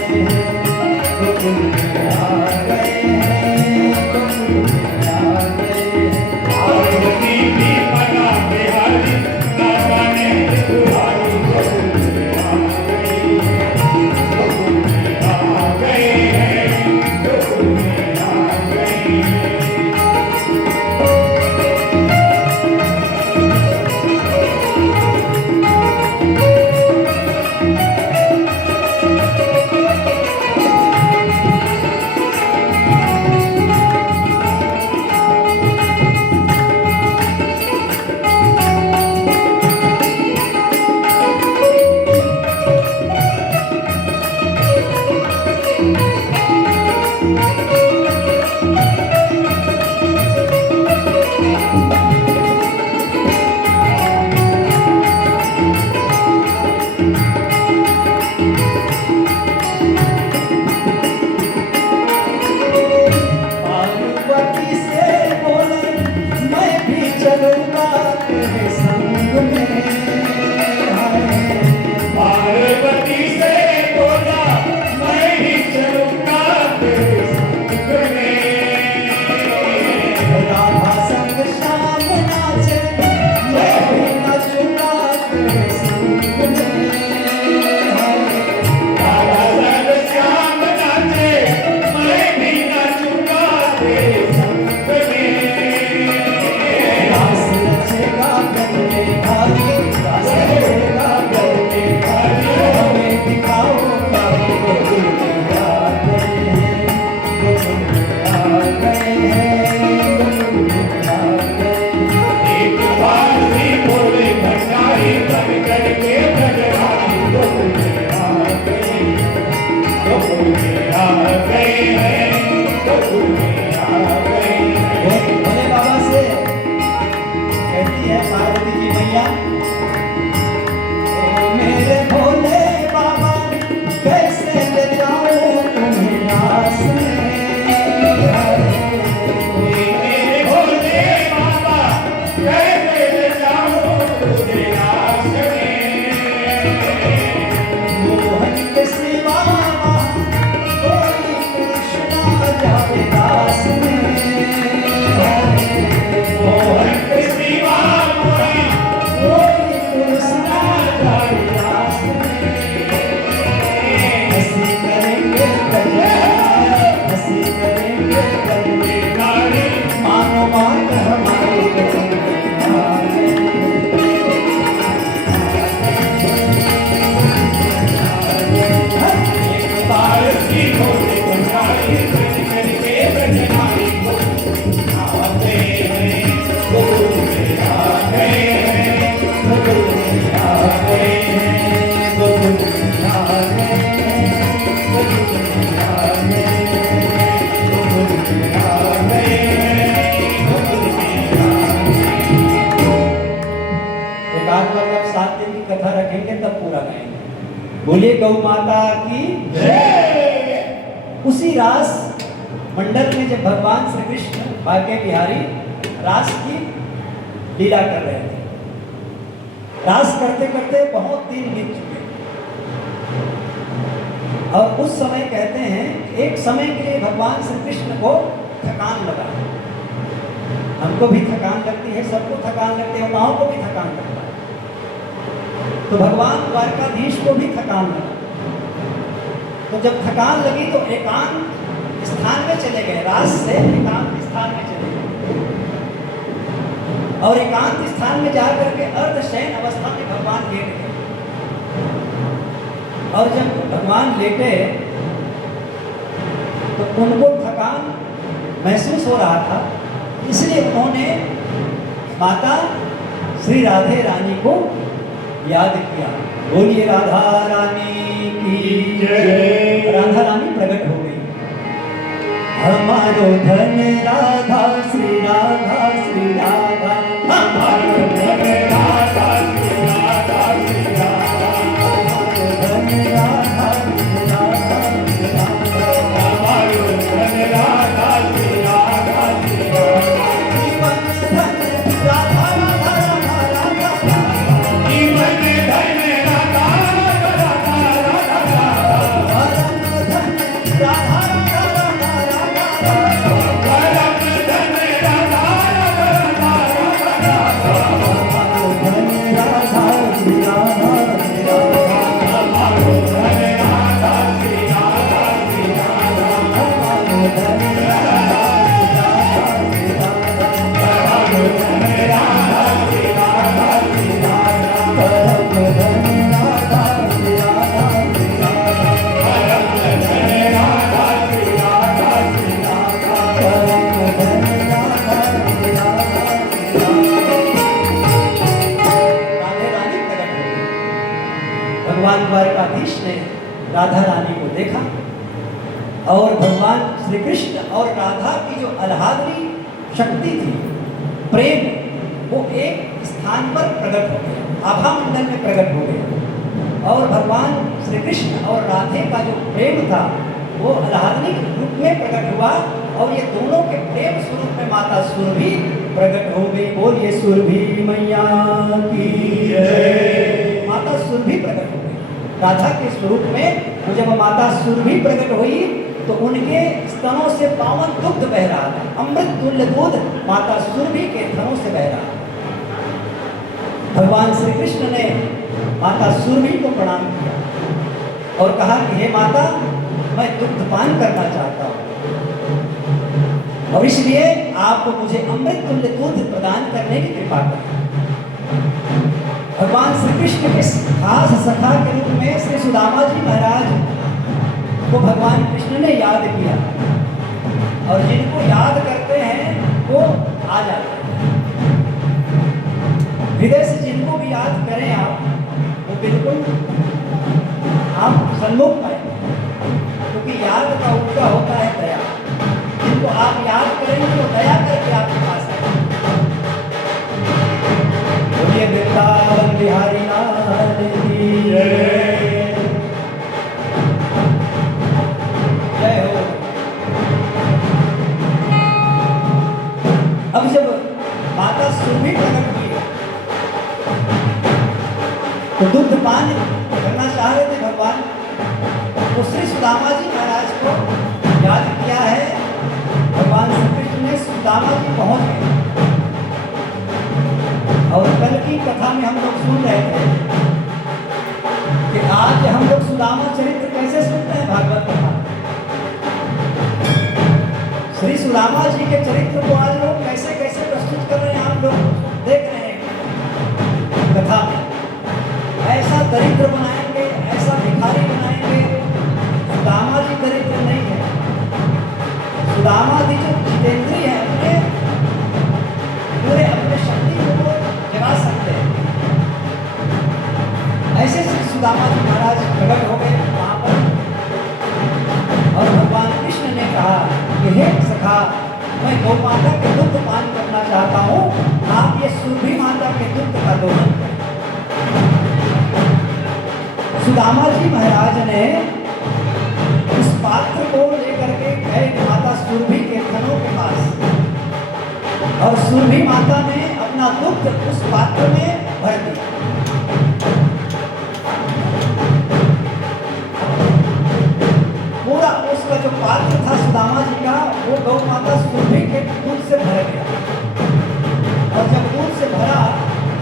गोकुल में आ गए, गोकुल में आ गए। पार्वती भी मना बिहारी, ना माने त्रिपुरारी, गोकुल में आ गए, गोकुल में आ गए, गोकुल में आ गए। संग में हाय। पार्वती से बोला मैं ही चलूंगा तेरे संग में। राधा संग श्याम नाचे मैं भी नाचूंगा तेरे संग में हाय। राधा संग श्याम नाचे मैं भी नाचूंगा तेरे संग में। रास रचेगा गल में भारी, रास रचेगा गल में भारी, हमें दिखाओ भाई गोकुल में आ गए हैं, गोकुल में आ गए हैं, गोकुल में आ गए हैं। एक बार भी बोले भंडारी बन करके भगवान गोकुल में आ गए, गोकुल में आ गए हैं, गोकुल में आ गए हैं। वो भोले बाबा से कहती है पार्वती जी मैया, ओ मेरे भोले बाबा कैसे ले जाऊं तुम्हें रास में हाय। मेरे भोले बाबा कैसे ले जाऊं तुझे रास में। मोहन के सिवा कोई पुरुष ना जावे रास में हाय। मोहन के सिवा कोई कोई पुरुष ना जावे रास में। हंसी करेंगे कजरा, हंसी करेंगे कजरे नारी मानो बात हमारी गोकुल में आ गए। एक बार भी बोले भंडारी बन करके भगवान गोकुल में आ गए हैं, गोकुल में आ गए हैं, गोकुल में आ गए हैं, गोकुल में आ गए हैं, गोकुल में आ गए हैं, गोकुल में आ गए हैं, गोकुल में आ गए हैं। एक आध बार जब 7 दिन की कथा रखेंगे तब पूरा गाएंगे। बोलिए गौ माता की जय। उसी रास मंडल में जब भगवान श्री कृष्ण भाग्य बिहारी रास की लीला कर रहे थे, रास करते करते बहुत दिन बीत चुके और उस समय कहते हैं एक समय के लिए भगवान श्री कृष्ण को थकान लगा। हमको भी थकान लगती है, सबको थकान लगती है, माओ को भी थकान लगता है। तो भगवान द्वारकाधीश को भी थकान लगा। तो जब थकान लगी तो एकांत स्थान में चले गए, रास से एकांत स्थान में चले गए और एकांत स्थान में जाकर के अर्धशयन अवस्था में भगवान लेट गए। और जब भगवान लेटे तो उनको थकान महसूस हो रहा था, इसलिए उन्होंने माता श्री राधे रानी को याद किया। बोलिए राधा रानी की जय। राधा रानी प्रकट हो गई। हमारो धन राधा श्री राधा श्री राधा, हमारो धन राधा श्री राधा श्री राधा, हमारो धन राधा श्री राधा श्री राधा, हमारो धन राधा श्री राधा श्री राधा। जीवन धन राधा राधा राधा राधा, जीवन धन राधा राधा राधा राधा, परम धन राधा राधा राधा राधा, परम धन राधा राधा राधा राधा, हमारो धन राधा श्री राधा श्री राधा, हमारो धन राधा श्री राधा श्री राधा, हमारो धन राधा श्री राधा श्री राधा, हमारो धन राधा श्री राधा श्री राधा, परम धन राधा श्री राधा श्री राधा, परम धन राधा श्री राधा श्री राधा। परम धन राधा श्री राधा श्री राधा। राधे रानी प्रकट हो गई। भगवान द्वारकाधीश ने राधा रानी को देखा और भगवान श्री कृष्ण और राधा की जो आह्लादनी शक्ति थी, प्रेम, वो एक स्थान पर प्रकट हो गया, आभा मंडल में प्रकट हो गया। और भगवान श्री कृष्ण और राधे का जो प्रेम था वो आह्लादनी रूप में प्रकट हुआ और ये दोनों के प्रेम स्वरूप में माता सुरभि प्रकट हो गई। बोलिए सुरभि मैया की जय। माता सुरभि प्रकट हो गई राधा के स्वरूप में। तो जब माता सुरभि प्रकट हुई तो उनके स्तनों से पावन दुग्ध बह रहा था, अमृत तुल्य दूध माता सुरभि के थनों से बह रहा। भगवान श्री कृष्ण ने माता सुरभि को प्रणाम किया और कहा कि हे माता, मैं दुग्ध पान करना चाहता हूँ और इसलिए आप मुझे अमृत तुल्य दूध प्रदान करने की कृपा करें। भगवान श्री कृष्ण के खास सखा के रूप में श्री सुदामा जी महाराज को भगवान कृष्ण ने याद किया और जिनको याद करते हैं वो आ जाते हैं। हृदय से जिनको भी याद करें आप, वो बिल्कुल आप सन्मुख पाएंगे, क्योंकि याद का उल्टा होता है दया। जिनको आप याद करेंगे तो दया करके आपके पास आएंगे। बोलिए वृंदावन बिहारी लाल की जय। जय हो। अब जब माता सुरभि प्रकट हुई तो दुग्ध पान करना चाह रहे थे भगवान, तो श्री सुदामा जी महाराज को याद किया है। भगवान श्री कृष्ण ने सुदामा जी पहुंच गए और कल की कथा में हम लोग सुन रहे थे कि आज हम लोग सुदामा चरित्र कैसे सुनते हैं भागवत कथा। श्री सुदामा जी के चरित्र को आज लोग कैसे कैसे प्रस्तुत कर रहे हैं, आप लोग देख रहे हैं कथा में। ऐसा दरिद्र बनाएंगे, ऐसा भिखारी बनाएंगे। सुदामा जी दरिद्र नहीं है। सुदामा जी जो जितेंद्रिय है, अपने पूरे अपने शक्ति को जगा सकते हैं। ऐसे श्री सुदामा जी महाराज प्रकट हो गए वहां पर और भगवान कृष्ण ने कहा कि हे सखा, मैं गौ माता के दुग्ध पान करना चाहता हूँ, आप ये सुरभि माता के दुग्ध का दोहन करें। सुदामा जी महाराज ने उस पात्र को लेकर के गए माता सुरभि के थनों के पास और सुरभि माता ने अपना दुग्ध उस पात्र में भर दिया। पूरा उसका जो पात्र था सुदामा जी का, वो गौ माता सुरभि के दूध से भर गया और जब दूध से भरा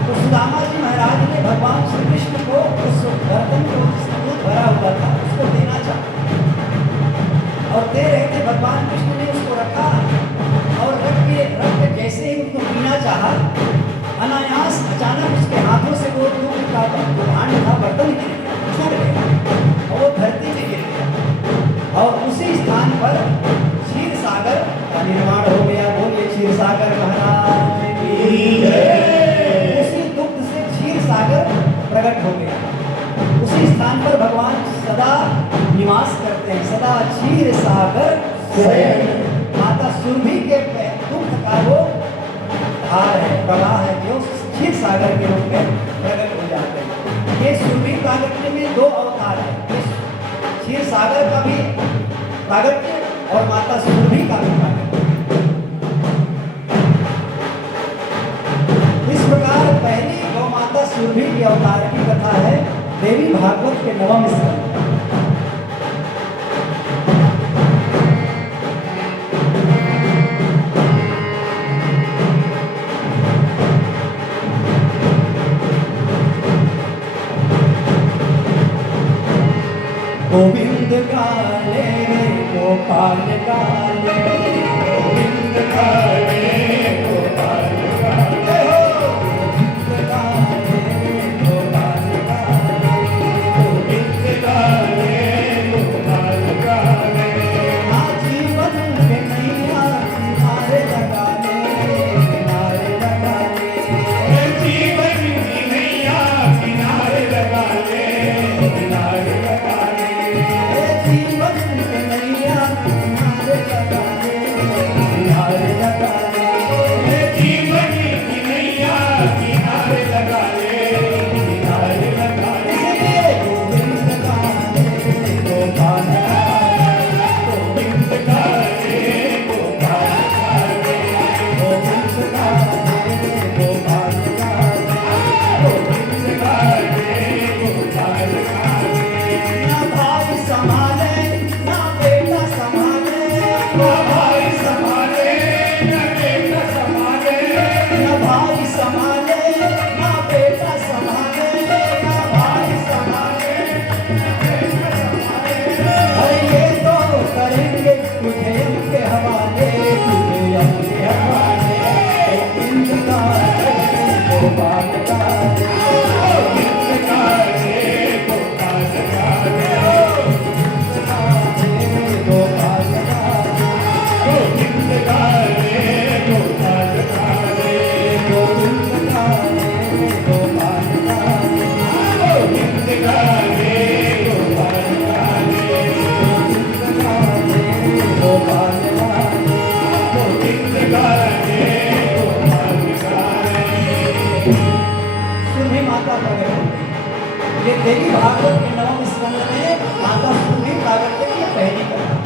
तो सुदामा जी महाराज ने भगवान श्री कृष्ण को उस बर्तन को जिसमें दूध भरा हुआ था उसको देना चाहा और दे रहे थे। भगवान कृष्ण ने उसको रखा और रख के जैसे ही उसको पीना चाहा, अनायास अचानक उसके हाथों से वो दूध का भांड था बर्तन गिर गया, छूट गया और वो धरती में गिर गया और उसी स्थान पर क्षीर सागर का निर्माण हो गया। बोलिए क्षीर सागर महाराज की जय। सागर प्रकट हो गया। उसी स्थान पर भगवान सदा निवास करते हैं, सदा क्षीर सागर शयन। माता सुरभि के दुग्ध का वो धार है, प्रवाह है, जो क्षीर सागर के रूप में प्रकट हो जाते हैं। ये सुरभि प्रागट्य में दो अवतार है, क्षीर सागर का भी प्रागट्य और माता सुरभि का भी प्रागट्य। इस प्रकार पहली गौ माता सुरभि के अवतार की कथा है देवी भागवत के 9वें स्कंद। गोविंद काले गोपाल काले, गोविंद काले गोपाल काले, गोविंद काले गोपाल काले, गोविंद काले गोपाल काले। ना जीवन के नैया किनारे लगा ले, किनारे लगा ले, जीवन की नैया किनारे लगा ले, किनारे लगा ले। जीवन के नैया किनारे लगा ले, किनारे लगा ले। गाने गोपाल गाने गोपाल गाने गोविंद गाने गोपाल गाने। सुरभि माता प्रकट हो गई। ये देवी भागवत के नवम स्कंद में माता सुरभि प्रागट्य की पहली कथा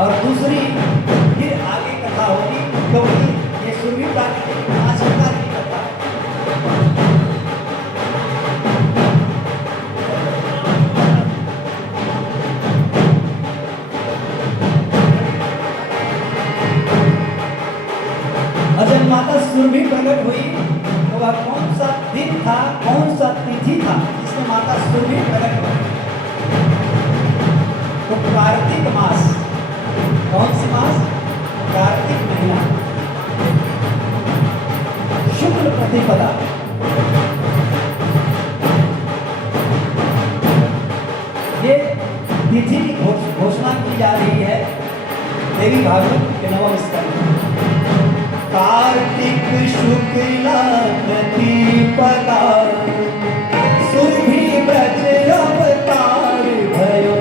और दूसरी फिर आगे कथा होगी, क्योंकि ये सुरभि प्रागट्य की 5 प्रकार की कथा है। और जब माता सुरभि प्रकट हुई तो वह कौन सा दिन था, कौन सा तिथि था जिसमें माता सुरभि प्रकट हुई? तो कार्तिक मास। कौन सी मास? कार्तिक महीना, शुक्ल प्रतिपदा। ये तिथि की घोषणा की जा रही है देवी भागवत के नवम स्कंद में। कार्तिक शुक्ला प्रतिपदा सुरभि ब्रज अवतार भयो।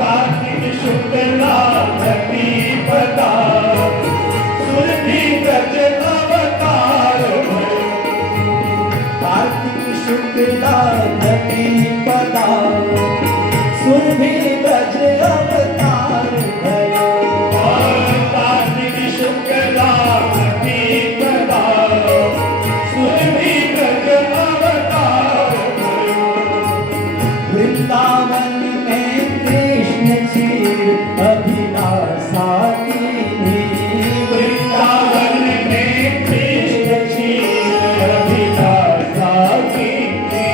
कार्तिक शुक्ला प्रतिपदा सुरभि ब्रज अवतार भयो। कार्तिक शुक्ला प्रतिपदा सुरभि ब्रज अवतार भयो। कार्तिक शुक्ला प्रतिपदा सुरभि ब्रज अवतार भयो। वृंदावन में कृष्ण क्षीर अभिलाषा कीन्ही। वृंदावन में कृष्ण क्षीर अभिलाषा कीन्ही।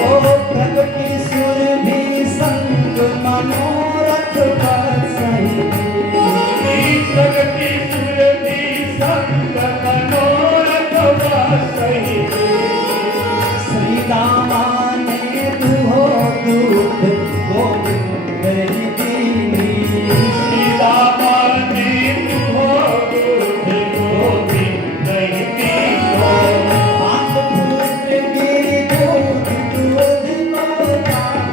ओ प्रगति सुरभि संग मनोरथ बसहि। प्रगति सुरभि संग मनोरथ बसहि। श्री रामाने दुहो दूध गोविंद दीनी। श्री रामा ने तुहो दूध गोविंद दीनो। हाथ फूट गिरि दूध दूध को पाए।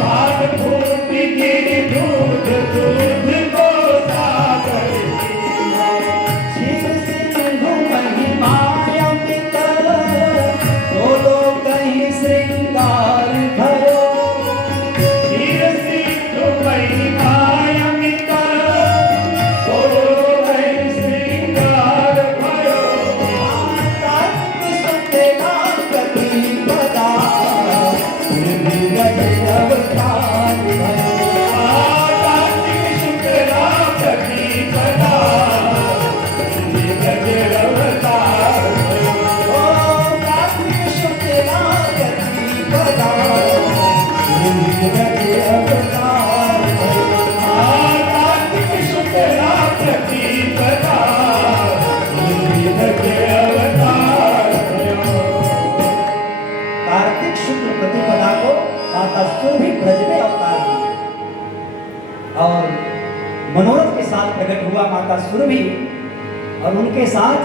भाग फूट गिरि दूध दूध को सागर। क्षीर सिंधु महिमायमित बोलो कहीं श्रृंगार भयो। क्षीर सिंधु महिमायमित गोवै श्रृंगार भयो। कार्तिक शुक्ला प्रतिपदा सुरभि ब्रज अवतार भयो। कार्तिक शुक्ला प्रतिपदा सुरभि ब्रज अवतार भयो। ओ कार्तिक शुक्ला प्रतिपदा सुरभि ब्रज अवतार भयो। कार्तिक शुक्ला प्रतिपदा सुरभि ब्रज अवतार भयो। कार्तिक शुक्ल प्रतिपदा को माता सुरभि ब्रज में अवतार हुई और मनोरथ के साथ प्रकट हुआ माता सुरभि। और उनके साथ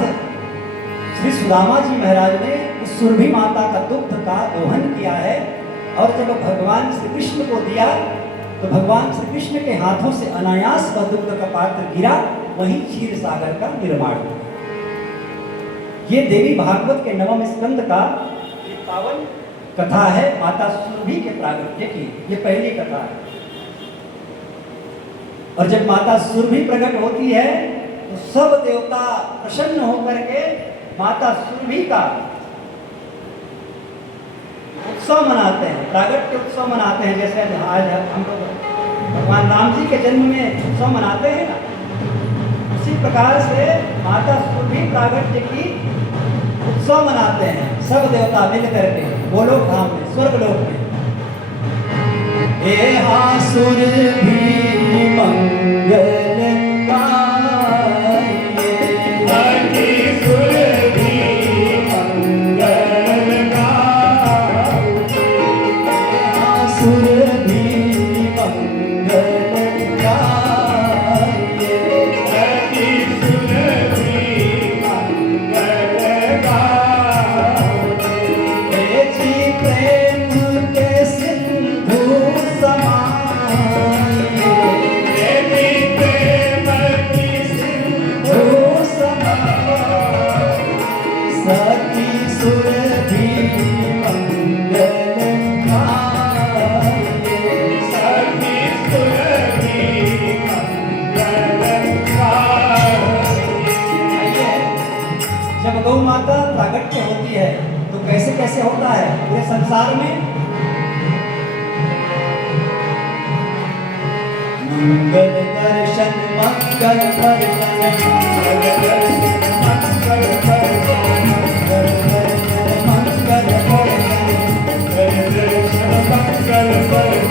श्री सुदामा जी महाराज ने उस सुरभि माता का दुग्ध का दोहन किया है। और जब भगवान श्री कृष्ण को दिया तो भगवान श्री कृष्ण के हाथों से अनायास वह दुग्ध का पात्र गिरा, वहीं क्षीर सागर का निर्माण हुआ। ये देवी भागवत के नवम स्कंद का एक पावन कथा है माता सुरभि के प्रागट्य की। ये पहली कथा है। और जब माता सुरभि प्रकट होती है तो सब देवता प्रसन्न होकर के माता सुरभि का उत्सव मनाते हैं, प्रागट्य उत्सव मनाते हैं। जैसे आज हम लोग भगवान राम जी के जन्म में उत्सव मनाते हैं ना, उसी प्रकार से माता सुरभि प्रागट्य की उत्सव मनाते हैं सब देवता मिल करके गोलोक धाम में, स्वर्गलोक में। हे हा सुरभि मंगल हरि सुरभि मंगल गाये। सुरभि मंगल गाये। हरि सुरभि मंगल सखी सुरभि मंगल गाए। सखी सुरभि मंगल गाए। आइए, जब गौ माता प्रागट्य होती है तो कैसे कैसे होता है पूरे संसार में? मंगल दर्शन मंगल दर्शन मंगल दर्शन मंगल दर्शन मंगल दर्शन मंगल दर्शन मंगल दर्शन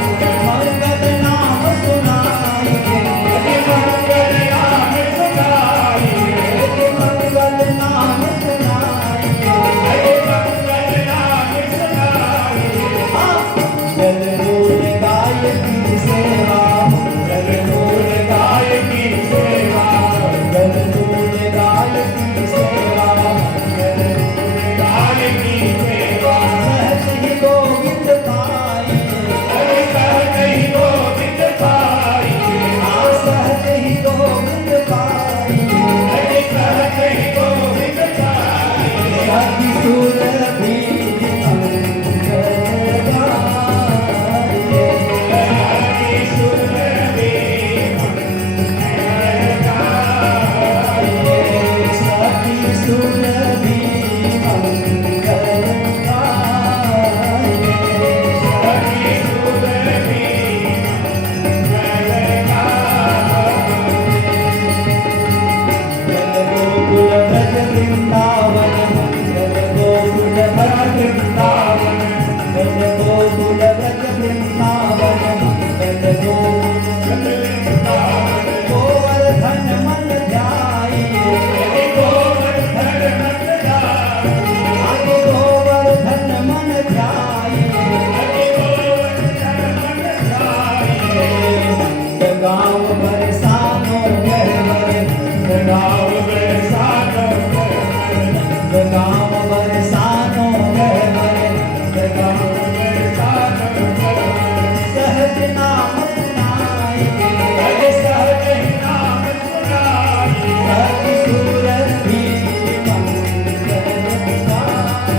मंगल नाम सुनाइए मंगल नाम सुनाइए मंगल नाम सुनाइए। मंगल नाम सुनाइए जल मूल गाय की सेवा जल मूल गाय की सेवा जल मूल गाय की सेवा जल मूल गाय की सेवा सहज ही गोविंद पाइए सहज ही गोविंद पाइए सहज ही गोविंद पाइए सहज ही गोविंद पाइए सखी सुरभि मंगल गाए। सखी सुरभि मंगल गाए सखी सुरभि मंगल गाए। सखी सुरभि मंगल गाए जल गोकुल ब्रज वृंदावन जल गोकुल ब्रज वृंदावन जल गोकुल ब्रज वृंदावन जल गोकुल गोवर्धन मन ध्याइए गोवर्धन मन ध्याइए आगे गोवर्धन मन ध्याइए गोवर्धन मन ध्याइए गाँव बरसानो गहवर गाँव बरसानो गाँव बरसानो गहवर गाँव बरसानो सहज नाम सुनाइए सहज ही नाम सुनाइए सखी सुरभि मंगल गाए।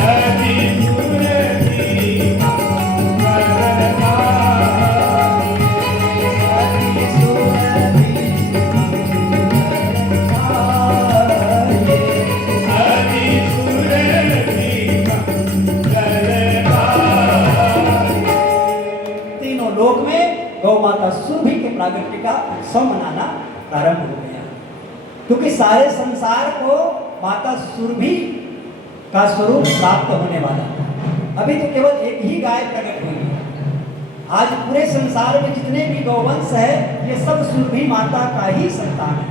सखी सुरभि मंगल गाए सखी सुरभि मंगल गाए। सखी सुरभि मंगल गाए तीनों लोक में गौ माता सुरभि के प्रागट्य का उत्सव मनाना प्रारंभ हो गया, क्योंकि सारे संसार को माता सुरभि का स्वरूप प्राप्त होने वाला था। अभी तो केवल एक ही गाय प्रकट हुई है। आज पूरे संसार में जितने भी गौवंश है ये सब सुरभि माता का ही संतान है।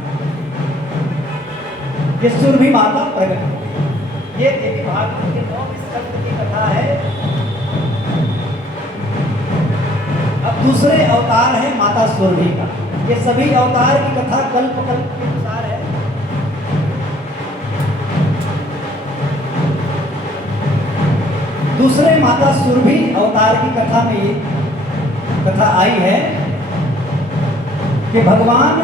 ये सुरभि माता प्रकट हुई है। ये देवी भागवत के 9 स्कंद की कथा है। अब दूसरे अवतार है माता सुरभि का। ये सभी अवतार की कथा कल्प कल्प के अनुसार है। दूसरे माता सुरभि अवतार की कथा में ये कथा आई है कि भगवान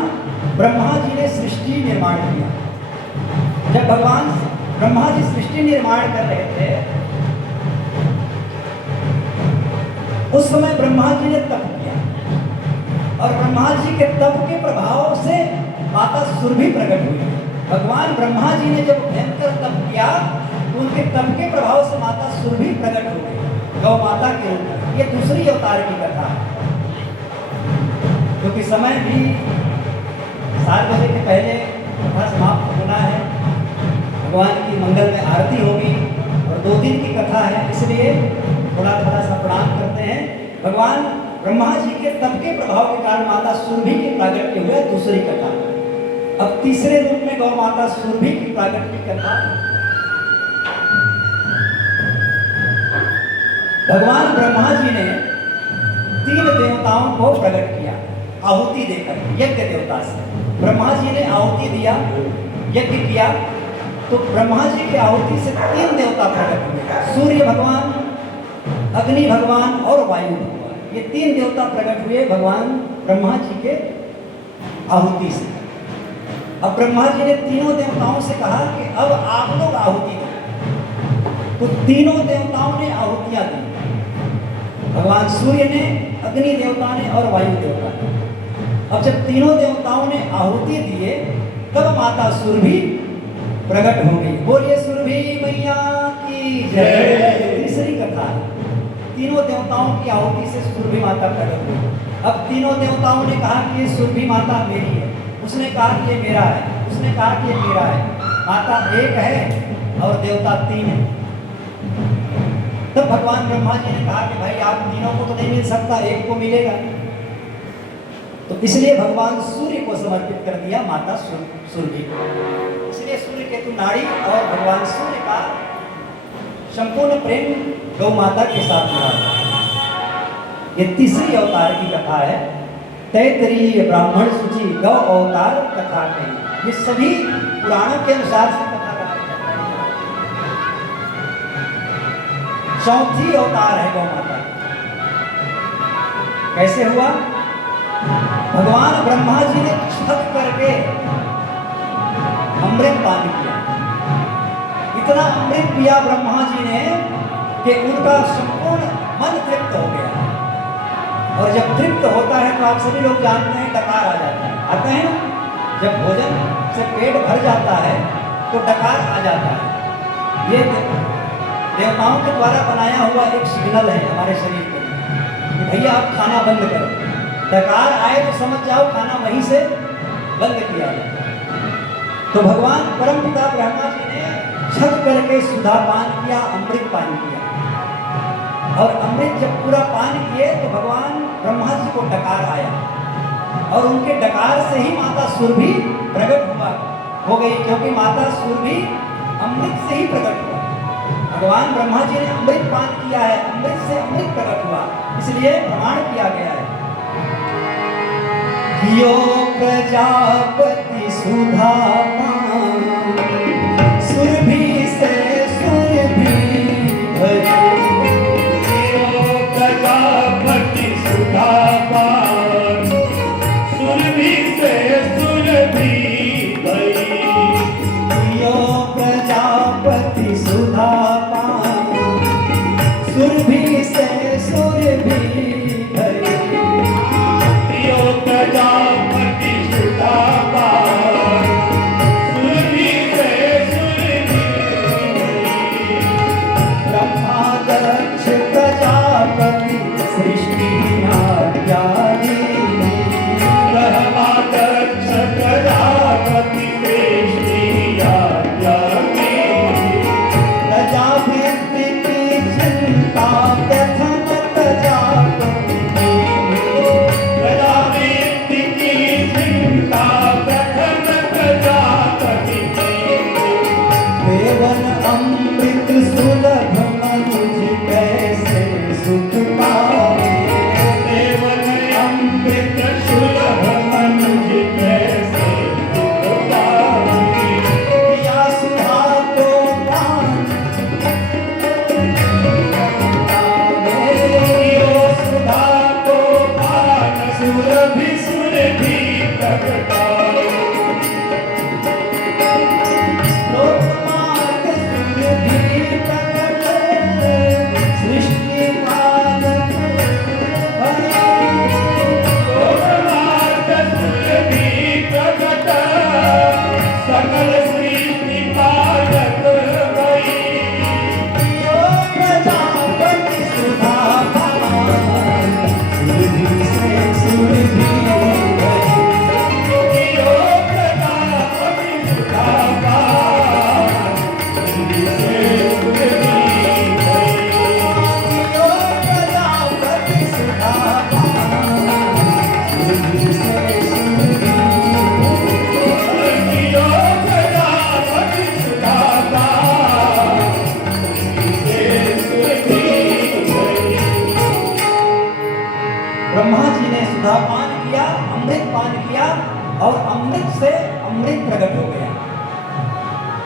ब्रह्मा जी ने सृष्टि निर्माण किया। जब भगवान ब्रह्मा जी सृष्टि निर्माण कर रहे थे उस समय ब्रह्मा जी ने तप किया और ब्रह्मा जी के तप के प्रभाव से माता सुरभि प्रकट हुई। भगवान ब्रह्मा जी ने जब भयंकर तप किया तो उनके तप के प्रभाव से माता सुरभि प्रकट हो गई गौ माता के रूप में। ये दूसरी अवतार की कथा है, क्योंकि समय भी 7 बजे के पहले कथा समाप्त होना है। भगवान की मंगल में आरती होगी और 2 दिन की कथा है, इसलिए थोड़ा थोड़ा सा प्रणाम करते हैं। भगवान ब्रह्मा जी के तप के प्रभाव के कारण माता सुरभि के प्रागट्य हुए दूसरी कथा। अब तीसरे रूप में गौ माता सुरभि की प्रागट्य कथा। भगवान ब्रह्मा जी ने 3 देवताओं को प्रकट किया आहुति देकर, यज्ञ देवता से। ब्रह्मा जी ने आहुति दिया, यज्ञ किया, तो ब्रह्मा जी की आहुति से 3 देवता प्रकट हुए। सूर्य भगवान, अग्नि भगवान और वायु भगवान। ये 3 देवता प्रकट हुए भगवान ब्रह्मा जी के आहुति से। अब ब्रह्मा जी ने तीनों देवताओं से कहा कि अब आप लोग आहुति दो। तो तीनों देवताओं ने आहुतियां दी। भगवान सूर्य ने, अग्नि देवता ने और वायु देवता ने। अब जब तीनों देवताओं ने आहुति दिए तब माता सुरभि प्रकट हो गई। बोलिए सुरभि मैया की जय। तीसरी कथा, तीनों देवताओं की आहुति से सुरभि माता प्रकट हुई। अब तीनों देवताओं ने कहा कि ये सुरभि माता मेरी है, उसने कहा कि ये मेरा है, उसने कहा कि ये मेरा है। माता एक है और देवता तीन है। तब भगवान ब्रह्मा जी ने कहा कि भाई आप तीनों को तो नहीं मिल सकता, एक को मिलेगा। तो इसलिए भगवान सूर्य को समर्पित कर दिया माता सुरभि को। इसलिए सूर्य केतु नाड़ी और भगवान सूर्य का संपूर्ण प्रेम गौ माता के साथ जुड़ा। ये तीसरी अवतार की कथा है। तैतरीय ब्राह्मण सूची गौ अवतार कथा कही। ये सभी पुराणों के अनुसार से कथा का चौथी अवतार है गौ माता। कैसे हुआ? भगवान ब्रह्मा जी ने छक करके अमृत पान किया। इतना अमृत पिया ब्रह्मा जी ने कि उनका संपूर्ण मन तृप्त हो गया। और जब तृप्त होता है तो आप सभी लोग जानते हैं डकार आ जाता है। आता है ना, जब भोजन से पेट भर जाता है तो डकार आ जाता है। ये देवताओं के द्वारा बनाया हुआ एक सिग्नल है हमारे शरीर के लिए कि भैया आप खाना बंद करो। डकार आए तो समझ जाओ खाना वहीं से बंद किया जाए। तो भगवान परमपिता ब्रह्मा जी ने छक करके सुधा पान किया, अमृत पान किया। और अमृत जब पूरा पान किए तो भगवान ब्रह्मा जी को डकार आया और उनके डकार से ही माता सुरभि प्रकट हो गई, क्योंकि माता सुरभि अमृत से ही प्रकट हुआ। भगवान ब्रह्मा जी ने अमृत पान किया है, अमृत से अमृत प्रकट हुआ, इसलिए प्रमाण किया गया है। यो प्रजापति सुधा पान सुरभि से सुरभि भरी। प्रजापति सुधा पान सुरभि से सुरभि भई। यो प्रजापति सुधा पान सुरभि से सुरभि भई। यो प्रजापति सुधा पान सुरभि से सुरभि भई। ब्रह्मा दक्ष प्रजापति सृष्टि आज्ञानी। ब्रह्मा दक्ष प्रजापति सृष्टि आज्ञानी। प्रजावृत्ति की चिंता प्रथम प्रजापति की। प्रजावृत्ति की चिंता प्रथम प्रजापति की। देवन अमृत सुलभ मनुज कैसे सुख पावे। देवन अमृत सुलभ मनुज कैसे सुख पावे। या सुधा को पान यो सुधा को पान सुरभि सुरभि प्रगटाओ। लोकमार्ग सुरभि प्रकट सृष्टि पालक भई। लोकमार्ग सुरभि प्रगट सकल सृष्टि पालक भई। यो प्रजापति सुधा पान सुरभि से सुरभि भई। यो प्रजापति सुधा पान सुरभि से सुरभि भई। यो प्रजापति सुधा पान सुरभि से सुरभि भई। यो प्रजापति सुधा पान सुरभि से सुरभि भई। ब्रह्मा जी ने सुधा पान किया, अमृत पान किया और अमृत से अमृत प्रकट हो गया।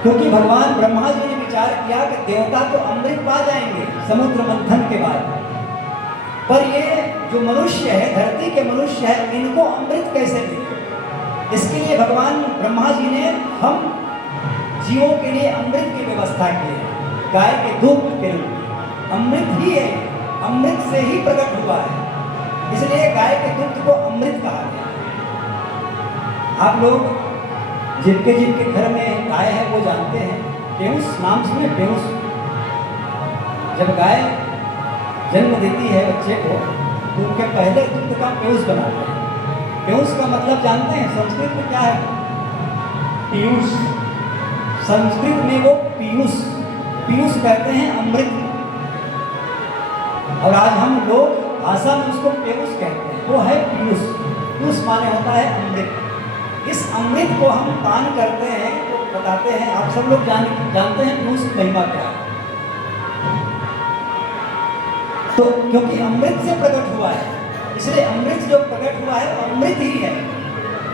क्योंकि भगवान ब्रह्मा जी ने विचार किया कि देवता तो अमृत पा जाएंगे समुद्र मंथन के बाद, पर ये जो मनुष्य है, धरती के मनुष्य है, इनको अमृत कैसे मिले? इसके लिए भगवान ब्रह्मा जी ने हम जीवों के लिए अमृत की व्यवस्था की है। गाय के दूध के रूप में अमृत ही है, अमृत से ही प्रकट हुआ है, इसलिए गाय के दूध को अमृत कहा गया है। आप लोग जिनके घर में गाय है वो जानते हैं, पेउस नाम सुने? पेउस, जब गाय जन्म देती है बच्चे को तो उनके पहले दूध का पेउस बनाते हैं। पेउस का मतलब जानते हैं संस्कृत में क्या है? पीयूष। संस्कृत में वो पीयूष, पीयूष कहते हैं अमृत, और आज हम लोग भाषा में उसको पेउस कहते हैं, वो है पीयूष। पीयूष माने होता है अमृत। इस अमृत को हम पान करते हैं तो बताते हैं, आप सब लोग जानते हैं पीयूष की महिमा क्या है। तो क्योंकि अमृत से प्रकट हुआ है, इसलिए अमृत जो प्रकट हुआ है वो अमृत ही है।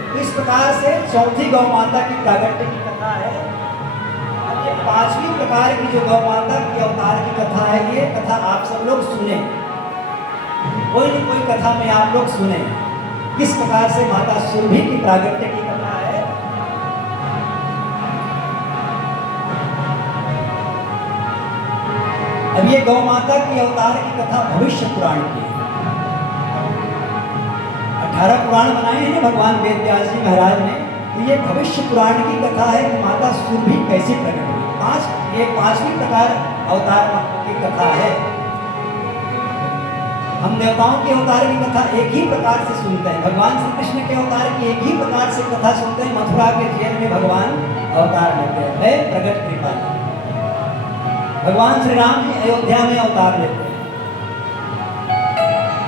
तो इस प्रकार से चौथी गौ माता की प्रागट्य की कथा है। अब ये पांचवी प्रकार की जो गौ माता की अवतार की कथा है, ये कथा आप सब लोग सुने, कोई न कोई कथा में आप लोग सुने किस प्रकार से माता सुरभि की प्रागट्य की कथा है। अब ये गौ माता की अवतार की कथा भविष्य पुराण की है। 18 पुराण बनाए हैं ना भगवान वेद व्यास जी महाराज ने, तो ये भविष्य पुराण की कथा है कि माता सुरभि कैसे प्रकट हुई। ये पांचवी प्रकार अवतार की कथा है। हम देवताओं के अवतार की कथा एक ही प्रकार से सुनते हैं, भगवान श्री कृष्ण के अवतार की एक ही प्रकार से कथा सुनते हैं। मथुरा के जेल में भगवान अवतार लेते हैं, प्रगट कृपा। भगवान श्री राम जी अयोध्या में अवतार लेते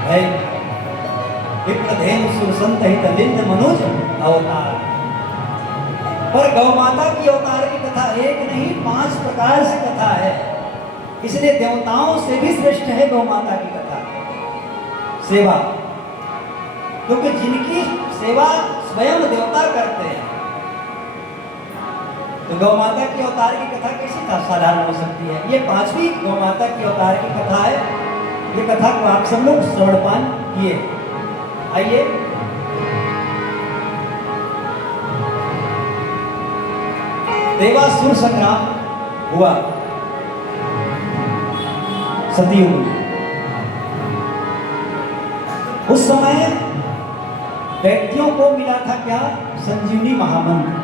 हैं, विप्रधेनु सुरसंत हित लिंद मनुज अवतार। पर गौ माता की अवतार की कथा एक नहीं 5 प्रकार से कथा है, इसलिए देवताओं से भी श्रेष्ठ है गौ माता की कथा सेवा, क्योंकि जिनकी सेवा स्वयं देवता करते हैं। तो गौ माता की अवतार की कथा कैसे साधारण हो सकती है? ये 5वीं गौ माता की अवतार की कथा है। ये कथा को आप सब लोग श्रवणपान किए। आइए देवासुर संग्राम हुआ सतयुग में। उस समय दैत्यों को मिला था क्या? संजीवनी महामंत्र।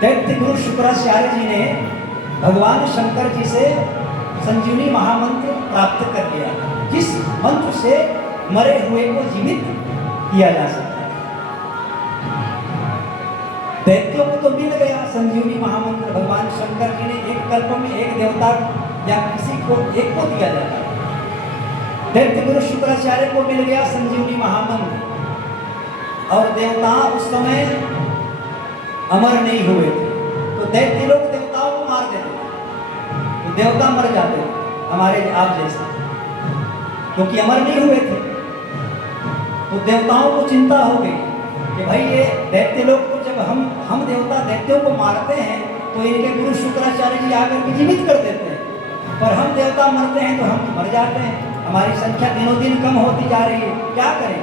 दैत्य गुरु शुक्राचार्य जी ने भगवान शंकर जी से संजीवनी महामंत्र प्राप्त कर लिया, जिस मंत्र से मरे हुए को जीवित किया जा सकता है। दैत्यों को तो मिल गया संजीवनी महामंत्र, भगवान शंकर जी ने एक कल्प में एक देवता या किसी को एक को दिया जाता है। दैत्य गुरु शुक्राचार्य को मिल गया संजीवनी महामंत्र, और देवता उस समय अमर नहीं हुए थे, तो दैत्य लोग देवताओं को मार देते थे, तो देवता मर जाते थे हमारे आप जैसे, क्योंकि अमर नहीं हुए थे। तो देवताओं को चिंता हो गई कि भाई ये दैत्य लोग को जब हम देवता दैत्यों को मारते हैं तो इनके गुरु शुक्राचार्य जी आकर के जीवित कर देते हैं, पर हम देवता मरते हैं तो हम मर जाते हैं, हमारी संख्या दिनों दिन कम होती जा रही है, क्या करें?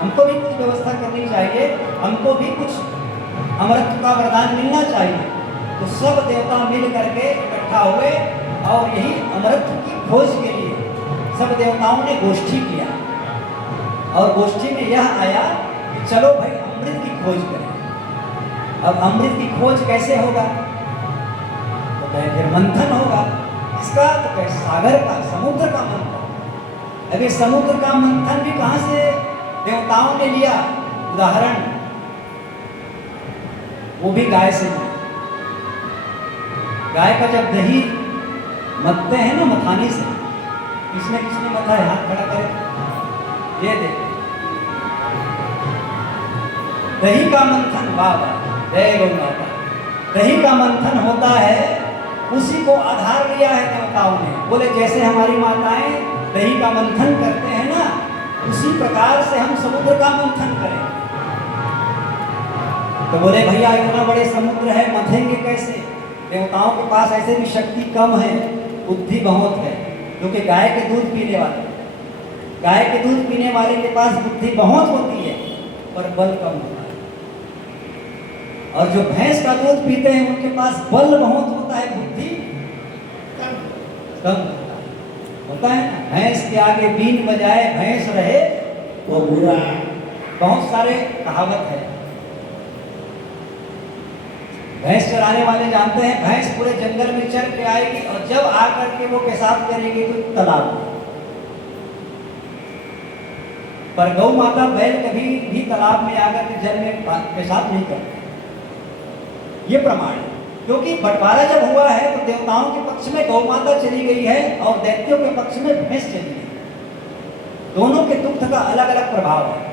हमको भी कुछ व्यवस्था करनी चाहिए, हमको भी कुछ अमरत्व का वरदान मिलना चाहिए। तो सब देवता मिल करके इकट्ठा हुए और यही अमरत्व की खोज के लिए सब देवताओं ने गोष्ठी किया, और गोष्ठी में यह आया कि चलो भाई अमृत की खोज करें। अब अमृत की खोज कैसे होगा? तो फिर मंथन होगा। इसका तो सागर का, समुद्र का मंथन। अभी समुद्र का मंथन भी कहां से देवताओं ने लिया? उदाहरण, वो भी गाय से। गाय का जब दही मथते हैं ना मथानी से, किसने मथा है? हाथ खड़ा करें, ये देखो दही का मंथन। वाह वाह, जय गौ माता। दही का मंथन होता है, उसी को आधार लिया है देवताओं ने। बोले जैसे हमारी माताएं दही का मंथन करते हैं ना, उसी प्रकार से हम समुद्र का मंथन करें। तो बोले भैया इतना बड़े समुद्र है, मथेंगे कैसे? देवताओं के पास ऐसे भी शक्ति कम है, बुद्धि बहुत है, क्योंकि गाय के दूध पीने वाले के पास बुद्धि बहुत होती है। पर बल कम होता है। और जो भैंस का दूध पीते हैं उनके पास बल बहुत होता है, बुद्धि कम होता है ना। भैंस के आगे बीन बजाए भैंस रहे वो बुरा। बहुत सारे कहावत है। भैंस चराने वाले जानते हैं भैंस पूरे जंगल में चर के आएगी और जब आकर के वो पेशाब करेगी तो तालाब में। पर गौ माता बैल कभी भी तालाब में आकर के जल में पेशाब नहीं करते। ये प्रमाण है, क्योंकि बंटवारा जब हुआ है तो देवताओं के पक्ष में गौ माता चली गई है और दैत्यों के पक्ष में भैंस चली गई है। दोनों के दुग्ध का अलग अलग प्रभाव है।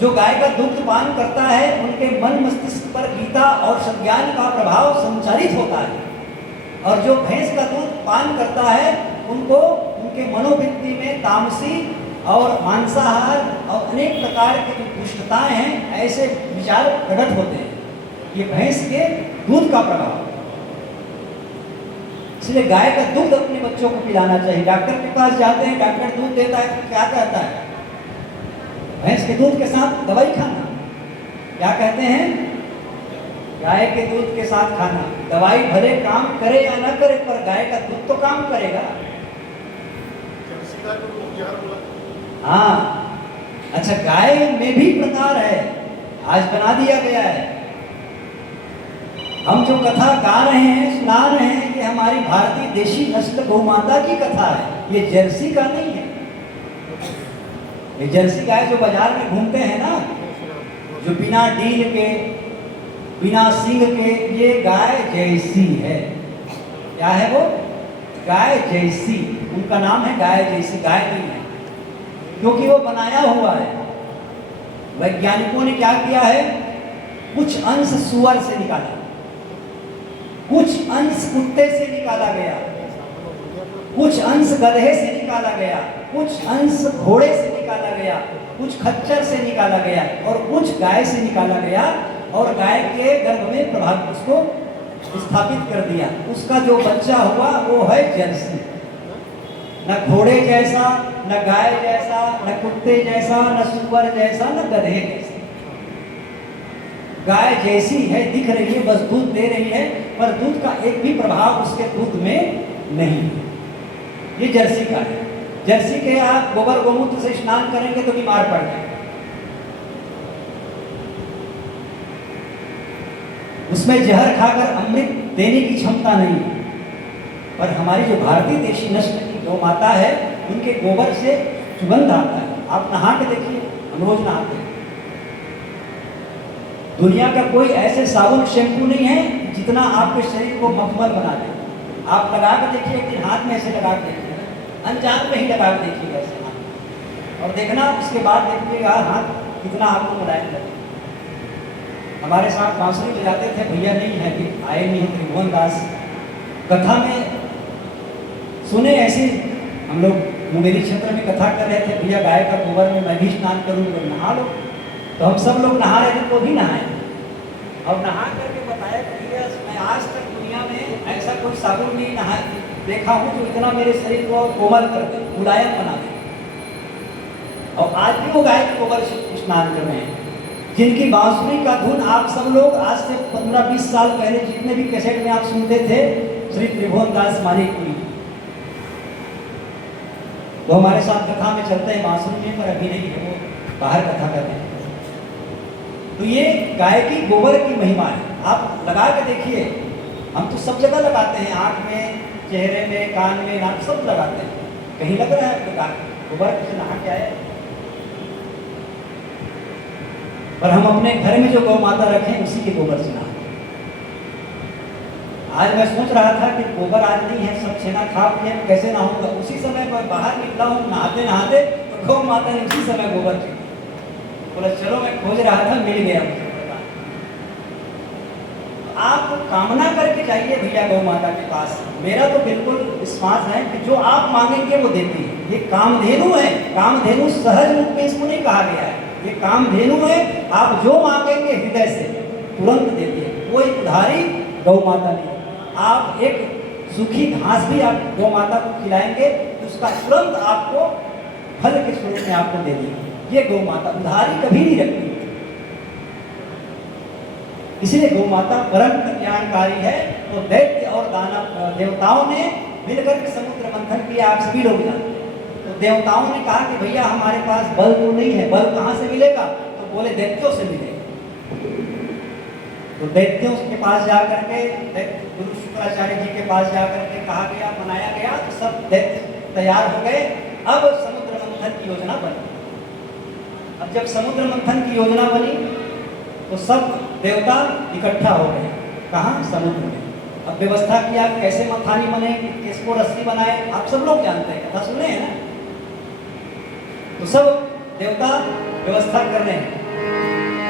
जो गाय का दुग्ध पान करता है उनके मन मस्तिष्क पर गीता और सज्ञान का प्रभाव संचालित होता है, और जो भैंस का दूध पान करता है उनको उनके मनोवृत्ति में तामसी और मांसाहार और अनेक प्रकार की जो दुष्टताएं हैं ऐसे विचार प्रकट होते हैं। ये भैंस के दूध का प्रभाव। इसलिए गाय का दूध अपने बच्चों को पिलाना चाहिए। डॉक्टर के पास जाते हैं, डॉक्टर दूध देता है तो क्या कहता है? भैंस के दूध के साथ दवाई खाना। क्या कहते हैं? गाय के दूध के साथ खाना। दवाई भले काम करे या ना करे पर गाय का दूध तो काम करेगा। हाँ, अच्छा, गाय में भी प्रकार है, आज बना दिया गया है। हम जो कथा गा रहे हैं, सुना रहे हैं, ये हमारी भारतीय देशी नस्ल गौ माता की कथा है, ये जर्सी का नहीं है। ये जर्सी गाय जो बाजार में घूमते हैं ना, जो बिना डील के बिना सींग के, ये गाय जैसी है। क्या है वो? गाय जैसी। उनका नाम है गाय जैसी, गाय नहीं है, क्योंकि वो बनाया हुआ है। वैज्ञानिकों ने क्या किया है, कुछ अंश सुअर से निकाला, कुछ अंश कुत्ते से निकाला गया, कुछ अंश गधे से निकाला गया, कुछ अंश घोड़े से निकाला गया, कुछ खच्चर से निकाला गया और कुछ गाय से निकाला गया, और गाय के गर्भ में प्रभाव उसको स्थापित कर दिया। उसका जो बच्चा हुआ वो है जर्सी। न घोड़े जैसा, न गाय जैसा, न कुत्ते जैसा, न सुअर जैसा, न गधे जैसा। गाय जैसी है, दिख रही है, बस दूध दे रही है, पर दूध का एक भी प्रभाव उसके दूध में नहीं। ये जर्सी का है। जर्सी के आप गोबर गोमूत्र से स्नान करेंगे तो बीमार पड़ जाएंगे। उसमें जहर खाकर अमृत देने की क्षमता नहीं है। पर हमारी जो भारतीय देशी नस्ल की गौ माता है, उनके गोबर से सुगंध आता है। आप नहा के देखिए, हम रोज नहाते हैं। दुनिया का कोई ऐसे साबुन शैम्पू नहीं है जितना आपके शरीर को मखमल बना दे। आप लगा के देखिए, एक दिन हाथ में ऐसे लगा के देखिए, अनजान में ही लगा के देखिएगा ऐसे हाथ, और देखना उसके बाद देखिएगा हाथ कितना आपको मुलायम लगेगा। हमारे साथ बांसुरी बजाते थे भैया, नहीं है कि आए नहीं है, त्रिभुवन दास। कथा में सुने ऐसे, हम लोग मुंगेरी क्षेत्र में कथा कर रहे थे, भैया गाय का गोबर में मैं भी स्नान करूँ, नहा लो। तो हम सब लोग नहा रहे थे तो भी नहाए, और नहा करके बताया भैया मैं आज तक दुनिया में ऐसा कोई साबुन नहीं नहा देखा हूँ जो इतना मेरे शरीर को कोमल कर दे, मुलायम बना दे। और आज भी वो गाय के गोबर से स्नान कर रहे हैं। जिनकी बांसुरी का धुन आप सब लोग आज से 15-20 साल पहले जितने भी कैसेट में आप सुनते थे, श्री त्रिभुवन दास मालिकपुरी, वो हमारे साथ कथा में चलते हैं बांसुरी में, पर अभी नहीं है, वो बाहर कथा करते हैं। तो ये गाय की गोबर की महिमा है। आप लगा के देखिए, हम तो सब जगह लगाते हैं, आँख में, चेहरे में, कान में, नाक, सब लगाते हैं। कहीं लग रहा है आपको गोबर से नहा के आए? पर हम अपने घर में जो गौ माता रखें उसी के गोबर से नहाते। आज मैं सोच रहा था कि गोबर आज नहीं है, सब छेना खा के कैसे नहाऊंगा। उसी समय मैं बाहर निकला हूँ नहाते नहाते, तो गौ माता ने उसी समय गोबर किया। बोला चलो, मैं खोज रहा था, मिल गया मुझे। आप कामना करके जाइए भैया गौ माता के पास। मेरा तो बिल्कुल विश्वास है कि जो आप मांगेंगे वो देती है। ये कामधेनु है। कामधेनु सहज रूप में इसको नहीं कहा गया है, ये कामधेनु है। आप जो मांगेंगे हृदय से तुरंत देती है। कोई उधारी गौ माता नहीं। आप एक सूखी घास भी आप गौ माता को खिलाएंगे तो उसका तुरंत आपको फल के स्वरूप में आपको दे देगी। ये गौ माता उधारी कभी नहीं रखती, इसलिए गौ माता परम कल्याणकारी है। तो दैत्य और दानव देवताओं ने मिलकर के समुद्र मंथन किया, आप सभी लोग जानते हैं। तो देवताओं ने कहा कि भैया हमारे पास बल तो नहीं है, बल कहाँ से मिलेगा? तो बोले दैत्यों से मिलेगा। तो दैत्यों के पास जाकर के गुरु शुक्राचार्य जी के पास जाकर के कहा गया, मनाया गया, तो सब दैत्य तैयार हो गए। अब समुद्र मंथन की योजना बनी। अब जब समुद्र मंथन की योजना बनी तो सब देवता इकट्ठा हो गए। कहाँ? समुद्र में। अब व्यवस्था किया कैसे मथानी बने, किसको रस्सी बनाए, आप सब लोग जानते हैं, कथा सुने हैं ना। तो सब देवता व्यवस्था कर रहे हैं।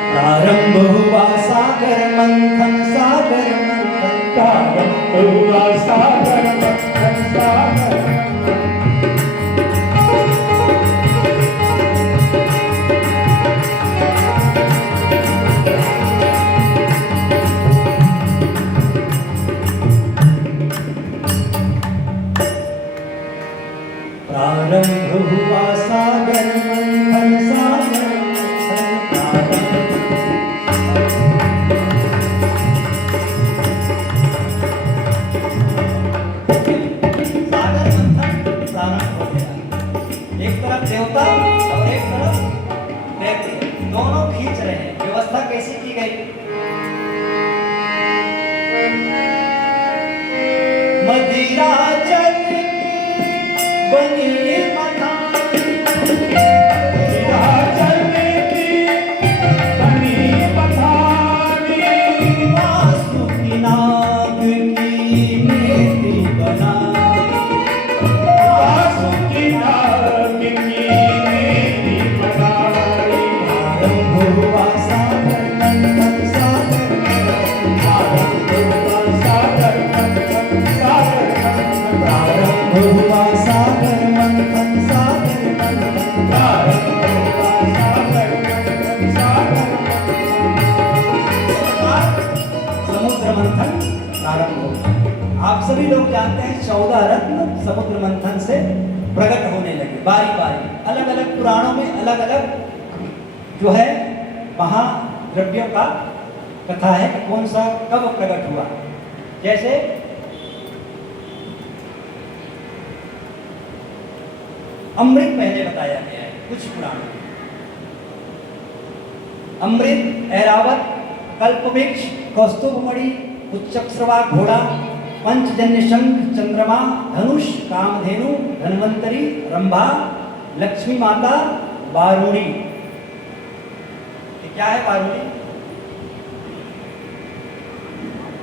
प्रारंभ हुआ सागर मंथन, सागर मंथन, प्रारंभ हुआ सागर मंथन, सागर मंथन। प्रारंभ हुआ सागर मंथन, सागर देवता और एक तरफ दैत्य, दोनों खींच रहे हैं। व्यवस्था कैसी की गई? मदिरा जल बनी मथानी, मदिरा जल की बनी मथानी, वासुकी नाग की मेहंदी बनाई, वासुकी नाग की मेहंदी बनाई। प्रारंभ हुआ सागर मंथन, सागर प्रारंभ हुआ सागर मंथन, सागर मंथन। प्रारंभ हुआ सागर मंथन, सागर मंथन, प्रारंभ हुआ सागर मंथन, सागर मंथन। समुद्र मंथन प्रारंभ हो गया। आप सभी लोग जानते हैं 14 रत्न समुद्र मंथन से प्रकट होने लगे बारी बारी। अलग अलग पुराणों में अलग अलग जो है महाद्रव्यों का कथा है कि कौन सा कब प्रकट हुआ। जैसे अमृत पहले बताया गया है कुछ पुराणों में। अमृत, ऐरावत, कल्पवृक्ष, कौस्तुभमणि, उच्चश्रवा घोड़ा, पंचजन्य शंख, चंद्रमा, धनुष, कामधेनु, धन्वंतरी, रंभा, लक्ष्मी माता, वारुणी। ये क्या है वारुणी?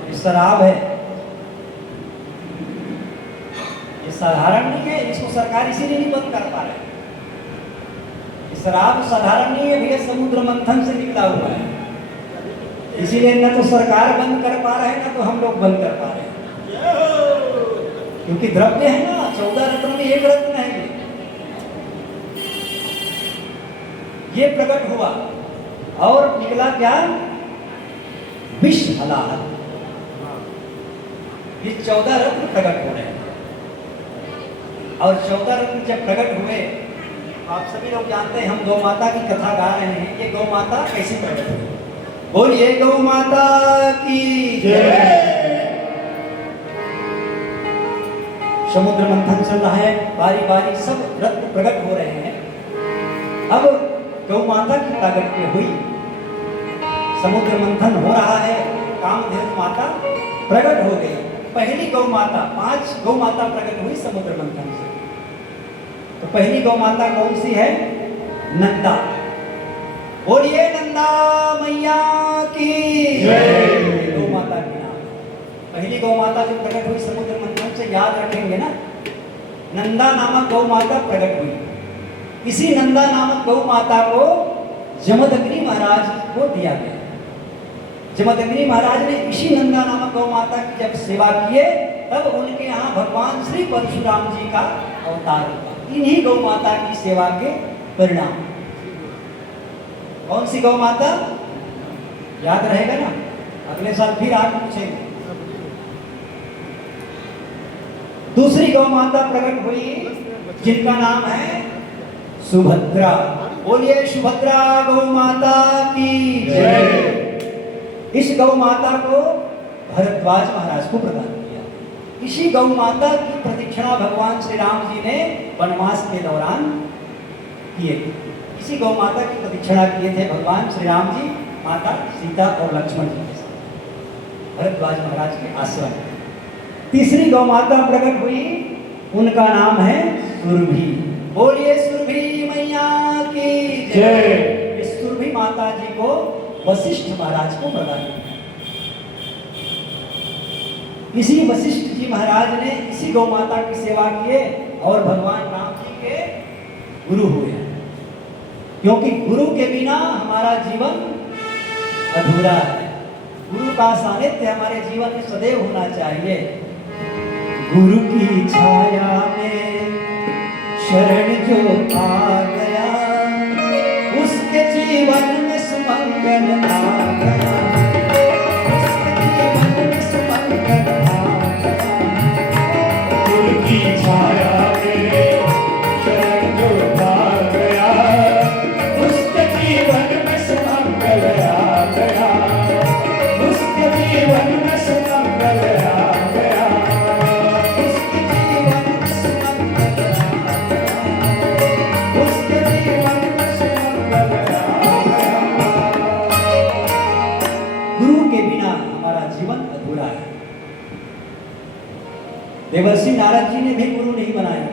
ये शराब है, ये साधारण नहीं है। इसको सरकार इसीलिए नहीं बंद कर पा रहे। ये शराब साधारण नहीं है भैया, समुद्र मंथन से निकला हुआ है। इसीलिए न तो सरकार बंद कर पा रहे हैं, न तो हम लोग बंद कर पा रहे हैं। क्योंकि द्रव्य है ना, 14 रत्न में एक रत्न है ये प्रकट हुआ और निकला क्या? विष हलाहल। ये 14 रत्न प्रकट हो रहे हैं। और 14 रत्न जब प्रकट हुए, आप सभी लोग जानते हैं, हम गौ माता की कथा गा रहे हैं। ये गौ माता कैसी प्रकट हुई? बोलिए गौ माता की जय। समुद्र मंथन चल रहा है, बारी बारी सब रत्न प्रकट हो रहे हैं। अब गौ माता की प्रागट्य हुई, समुद्र मंथन हो रहा है, कामधेनु माता प्रकट हो गई। पहली गौ माता, 5 गौ माता प्रकट हुई समुद्र मंथन से। तो पहली गौ माता कौन सी है? नंदा। बोलिए नंदा मैया की जय। गौ माता के नाम पहली गौ माता जो प्रकट हुई समुद्र मंथन से, याद रखेंगे ना, नंदा नामक गौ माता प्रकट हुई। इसी नंदा नामक गौ माता को जमदग्नि महाराज को दिया गया। जमदग्नि महाराज ने इसी नंदा नामक गौ माता की जब सेवा किए, तब उनके यहाँ भगवान श्री परशुराम जी का अवतार हुआ। इन्हीं गौ माता की सेवा के परिणाम। कौन सी गौ माता? याद रहेगा ना, अगले साल फिर आप पूछेंगे। दूसरी गौ माता प्रकट हुई जिनका नाम है सुभद्रा। बोलिए सुभद्रा गौ माता की जय। इस गौ माता को भरद्वाज महाराज को प्रदान किया। इसी गौ माता की प्रदक्षिणा भगवान श्री राम जी ने वनवास के दौरान किए थे। इसी गौ माता की प्रदक्षिणा किए थे भगवान श्री राम जी, माता सीता और लक्ष्मण जी के साथ भरद्वाज महाराज के आश्रम। तीसरी गौ माता प्रकट हुई, उनका नाम है सुरभि। बोलिए सुरभि मैया की जय। इस सुरभि माता जी को वशिष्ठ महाराज को प्रदान किया। इसी वशिष्ठ जी महाराज ने इसी गौ माता की सेवा किए और भगवान राम जी के गुरु हुए। क्योंकि गुरु के बिना हमारा जीवन अधूरा है। गुरु का सानिध्य हमारे जीवन में सदैव होना चाहिए। गुरु की छाया में शरण जो आ गया, उसके जीवन में सुमंगल आ गया। उसके जीवन में सुमंगल आ गया। गुरु की छाया में शरण जो आ गया, उसके जीवन में सुमंगल आ गया। उसके जीवन में सुमंगल आ गया। उसके जीवन में सुमंगल आ गया। उसके जीवन में सुमंगल आ गया। गुरु के बिना हमारा जीवन अधूरा है। देवर्षि नारद जी ने भी गुरु नहीं बनाया।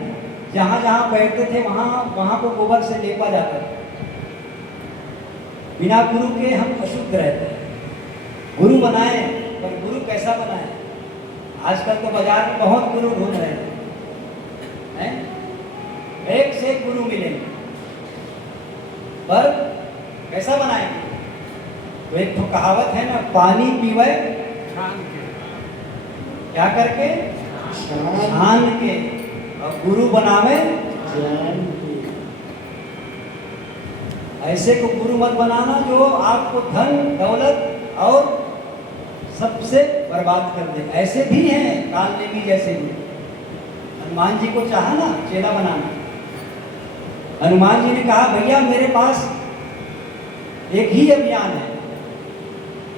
जहां जहां बैठते थे वहां वहां को गोबर से लेपा जाता था। बिना गुरु के हम अशुद्ध रहते हैं। गुरु बनाए, पर गुरु कैसा बनाए? आजकल तो बाजार में बहुत गुरु घूम रहे हैं, एक से एक गुरु मिलेंगे, पर कैसा बनाएंगे? तो एक तो कहावत है ना, पानी पीवे क्या करके? छान के। और गुरु बनावे ऐसे को गुरु मत बनाना जो आपको धन दौलत और सबसे बर्बाद कर दे। ऐसे भी हैं काल नेमी जैसे भी। हनुमान जी को चाहा ना चेला बनाना। हनुमान जी ने कहा भैया मेरे पास एक ही अभियान है।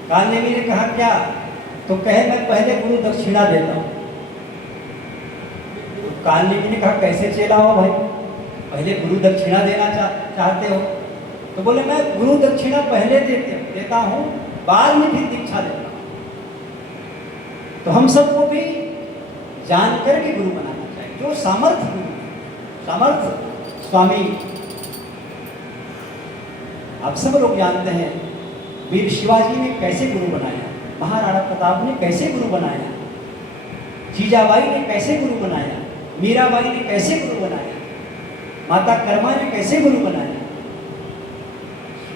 काल नेमी ने कहा क्या? तो कहे मैं पहले गुरु दक्षिणा देता हूँ। तो काल नेमी ने कहा कैसे चेला हो भाई, पहले गुरु दक्षिणा देना चाहते हो? तो बोले मैं गुरु दक्षिणा पहले देता हूँ, बाद में फिर दीक्षा देता हूँ। तो हम सबको भी जानकर के गुरु बनाना चाहिए, जो सामर्थ्य गुरु, सामर्थ्य स्वामी। आप सब लोग जानते हैं वीर शिवाजी ने कैसे गुरु बनाया, महाराणा प्रताप ने कैसे गुरु बनाया, जीजाबाई ने कैसे गुरु बनाया, मीराबाई ने कैसे गुरु बनाया, माता कर्मा ने कैसे गुरु बनाया।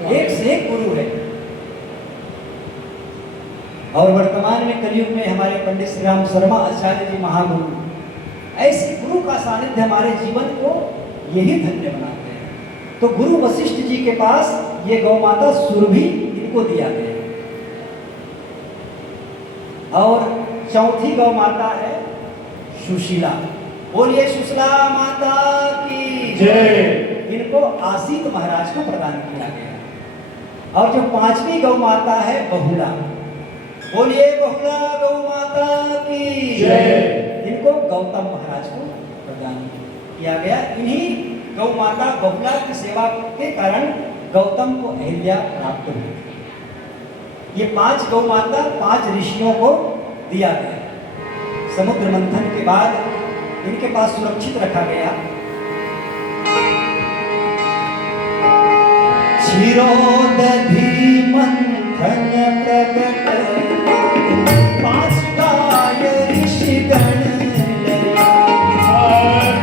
एक से एक गुरु है। और वर्तमान में कलयुग में हमारे पंडित श्री राम शर्मा आचार्य जी महागुरु, ऐसे गुरु का सानिध्य हमारे जीवन को यही धन्य बनाते हैं। तो गुरु वशिष्ठ जी के पास ये गौ माता सुरभि इनको दिया गया। और चौथी गौ माता है सुशीला। बोलिए सुशीला माता की जय। इनको आसित महाराज को प्रदान किया गया। और जो पांचवी गौ माता है बहुला। बोलिए बहुला गौ माता की जय। इनको गौतम महाराज को प्रदान किया गया। इन्हीं गौ माता बहुला की सेवा के कारण गौतम को अहिल्या प्राप्त हुई। ये पांच गौ माता पांच ऋषियों को दिया गया। समुद्र मंथन के बाद इनके पास सुरक्षित रखा गया। क्षीरोदधि मंथन प्रगट पांच गाय ऋषिगण लया।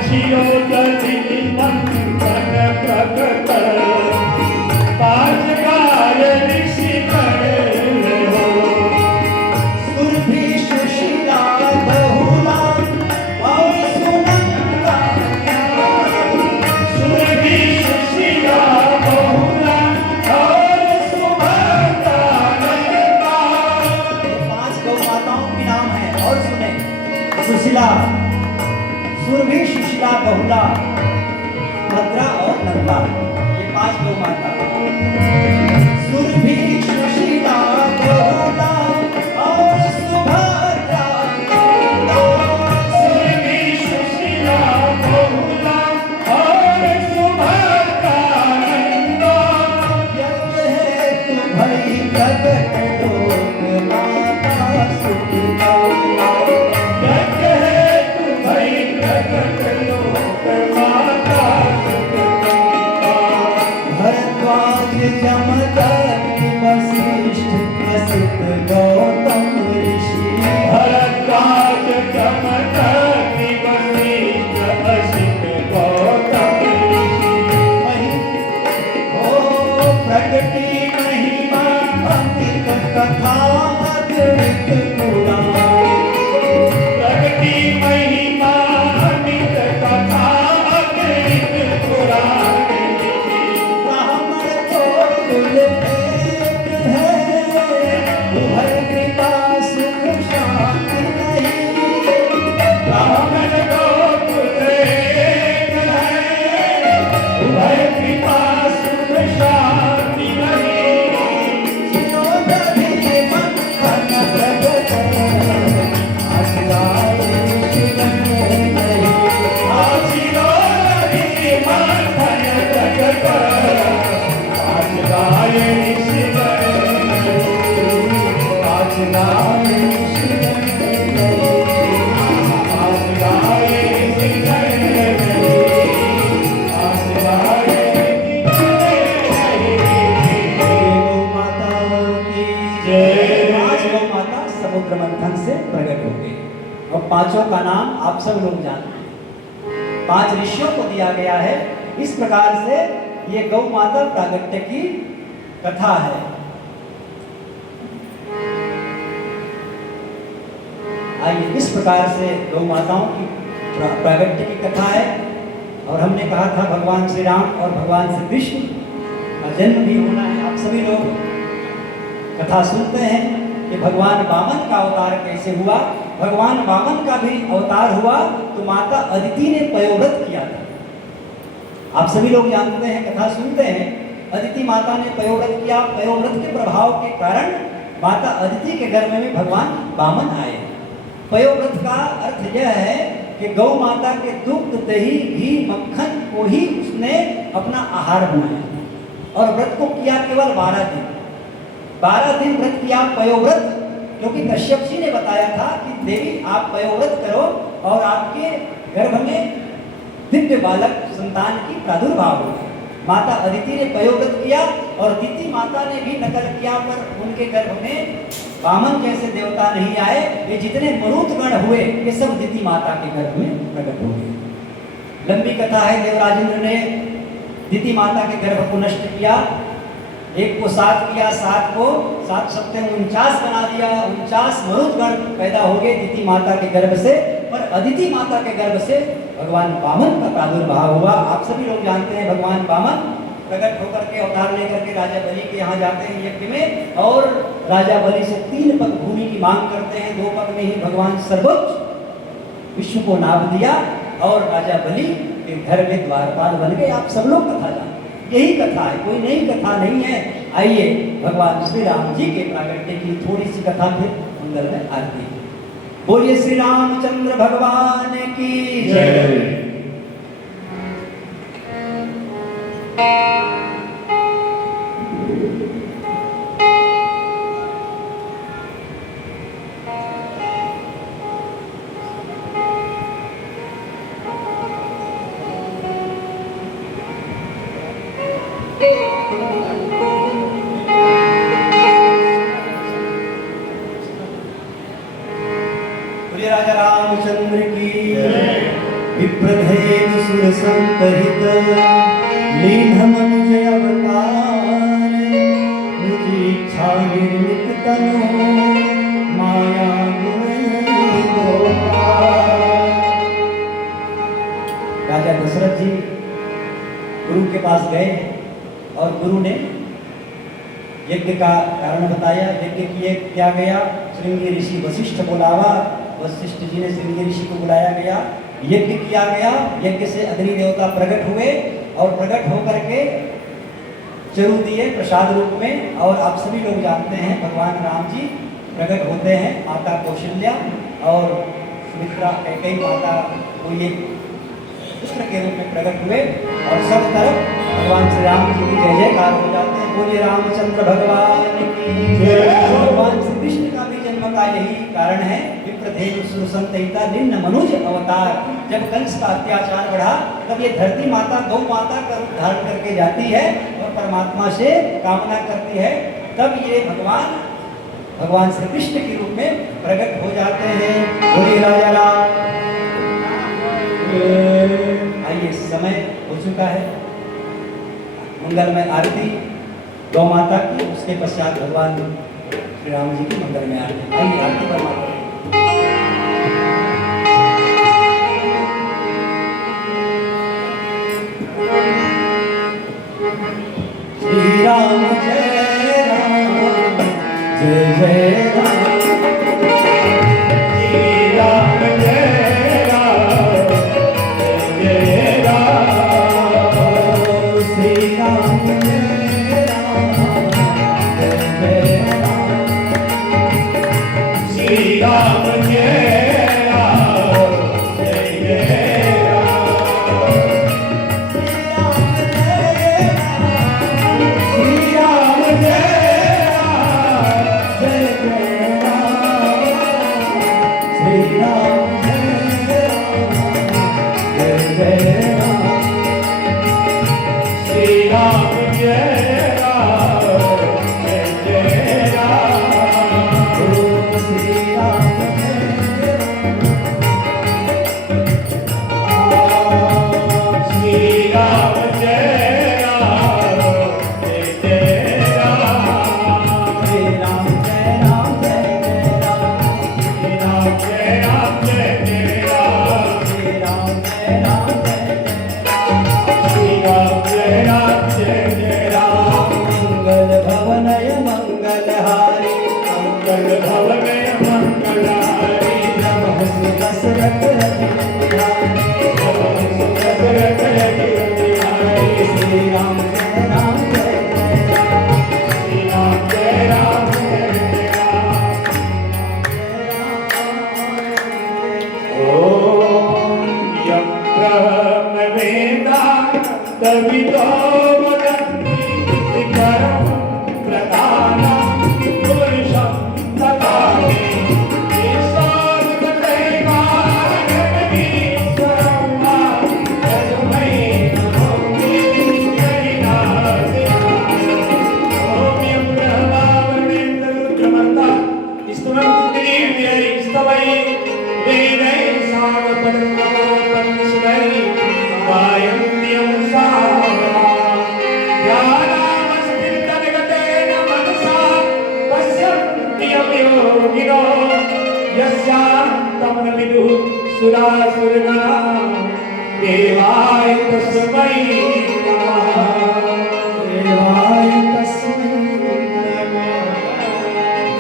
क्षीरोदधि मंथन प्रगट पांच गाय ऋषिगण लया। सुरभि सुशीला बहुला और सुनंदा। सुरभि सुशीला बहुला और सुमंता। पांच गौ माताओं के नाम है और सुने। सुशीला, सुरभि, सुशीला, बहुला, भद्रा और नंदा। ये पांच 5 गौ माता सुरभि सुशीला बहुला और सुभद्रा सुरभि सुशीला बहुला और सुभद्रा नंदा। यज्ञ हेतु भई प्रगट लोक माता सुत गौरा। यज्ञ हेतु भई प्रगट लोक माता सुत गौरा। भरद्वाज जमदग्नि वसिष्ठ प्रसिद्ध गौतम ऋषि। भरद्वाज जमदग्नि वसिष्ठ प्रसिद्ध गौतम ऋषि। ओ प्रगति महिमा अमित कथा अद्भुत पुराण। प्रगति महिमा अमित कथा अगणित पुराण लिखी। ब्राह्मण को कुल एक है, उभय कृपा सुख शांति नहीं। ब्राह्मण को कुल एक है, उभय कृपा सुख शांति नहीं। सिरोधरि मंथन प्रगट, आशिलाए शिवन नहीं। आशिरोधि मंथन प्रगट, आशिलाए शिवन नहीं। आशिलाए शिवन नहीं। आशिलाए शिवन नहीं। आशिलाए शिवन नहीं। गौ माता की जय। 5 गौ माता समुद्र मंथन से प्रकट हो गई और 5 का नाम आप सब लोग जानते हैं। 5 ऋषियों को दिया गया है। इस प्रकार से ये गौ माता प्रागट्य की कथा है। आइए, इस प्रकार से गौ माताओं की प्रागट्य की कथा है। और हमने कहा था भगवान श्री राम और भगवान श्री कृष्ण का जन्म भी होना है। आप सभी लोग कथा सुनते हैं कि भगवान वामन का अवतार कैसे हुआ। भगवान वामन का भी अवतार हुआ तो माता अदिति ने पयोव्रत किया था। आप सभी लोग जानते हैं, कथा सुनते हैं, अदिति माता ने पयोव्रत किया। पयोव्रत के प्रभाव के कारण माता अदिति के गर्भ में भगवान वामन आए। पयोव्रत का अर्थ यह है कि गौ माता के दुग्ध, दही, घी, मक्खन को ही उसने अपना आहार बनाया और व्रत को किया केवल 12 दिन। 12 दिन व्रत किया पयोव्रत, क्योंकि कश्यप जी ने बताया था कि देवी आप पयोव्रत करो और आपके गर्भ में दिव्य बालक संतान की प्रादुर्भाव होगी। माता अदिति ने पयोव्रत किया और दिति माता ने भी नकल किया, पर उनके गर्भ में वामन जैसे देवता नहीं आए। ये जितने मरुतगण हुए ये सब दिति माता के गर्भ में प्रकट हो गए। लंबी कथा है। देवराजेंद्र ने दिति माता के गर्भ को नष्ट किया। एक को 7 किया, 7 को 7 सप्ते 49 बना दिया। 49 मरुतगण पैदा हो गए दिति माता के गर्भ से। पर अदिति माता के गर्भ से भगवान वामन का प्रादुर्भाव हुआ। आप सभी लोग जानते हैं भगवान वामन प्रकट होकर के अवतार लेकर के राजा बलि के यहाँ जाते हैं यज्ञ में, और राजा बलि से 3 पग भूमि की मांग करते हैं। 2 पग में ही भगवान सर्वोच्च विश्व को नाप दिया और राजा बलि के घर में द्वारपाल बन गए। आप सब लोग कथा जानते हैं, यही कथा है, कोई नई कथा नहीं है। आइए भगवान श्री राम जी के प्रागट्य की थोड़ी सी कथा फिर मंगल में आती है। बोलिए श्री रामचंद्र भगवान की जय। बोलिए राजा रामचंद्र की विप्रभेद सुर संकहित लीन मनुज अवतार मुझ इच्छा निर्मित तनु माया गुण गोपाल। राजा दशरथ जी गुरु के पास गए और गुरु ने यज्ञ का कारण बताया। यज्ञ किया गया। श्रृंगी ऋषि वशिष्ठ बुलावा, वशिष्ठ जी ने श्रृंगी ऋषि को बुलाया गया। यज्ञ किया गया। यज्ञ से अग्नि देवता प्रकट हुए और प्रकट होकर के जरूर दिए प्रसाद रूप में। और आप सभी लोग जानते हैं भगवान राम जी प्रकट होते हैं माता कौशल्या और सुमित्रा कैकेयी माता को ये पुत्र के रूप में प्रकट हुए और सब तरफ भगवान श्री राम जी की जय जयकार हो जाते हैं। बोलिए रामचंद्र भगवान की जय। भगवान श्री कृष्ण का भी जन्म का यही कारण है। विप्रधेनु सुरसंतहिता निम्न मनुज अवतार। जब कंस का अत्याचार बढ़ा तब ये धरती माता गौ माता का रूप धारण करके जाती है और परमात्मा से कामना करती है। तब ये भगवान श्री कृष्ण के रूप में प्रकट हो जाते हैं। बोलिए राजा राम। आइए समय हो चुका है। मंगलमय आरती गौ माता की, उसके पश्चात भगवान श्री राम जी की मंगलमय आरती। आइए आरती पर माता श्री राम जय राम जय जय राम। देवाय तस्मै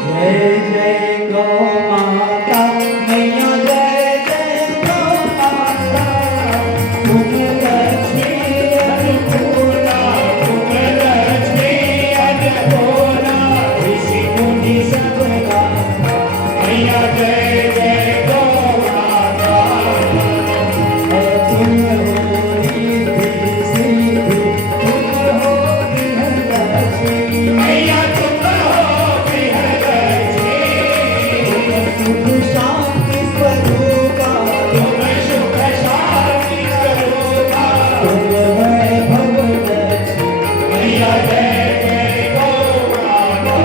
जय जय गौ माता मैया जय जय गौ माता। तुम लक्ष्मी अन्नपूर्णा, तुम लक्ष्मी अन्नपूर्णा, ऋषि मुनि सबका मैया जय जय गौ माता। तुम हो रिद्धि सिद्धि, तुम हो गृहलक्ष्मी मैया, तुम हो गृहलक्ष्मी। सुख शांति स्वरूपा, तुम सुख शांति स्वरूपा, तुम वैभव लक्ष्मी मैया जय जय गौ माता।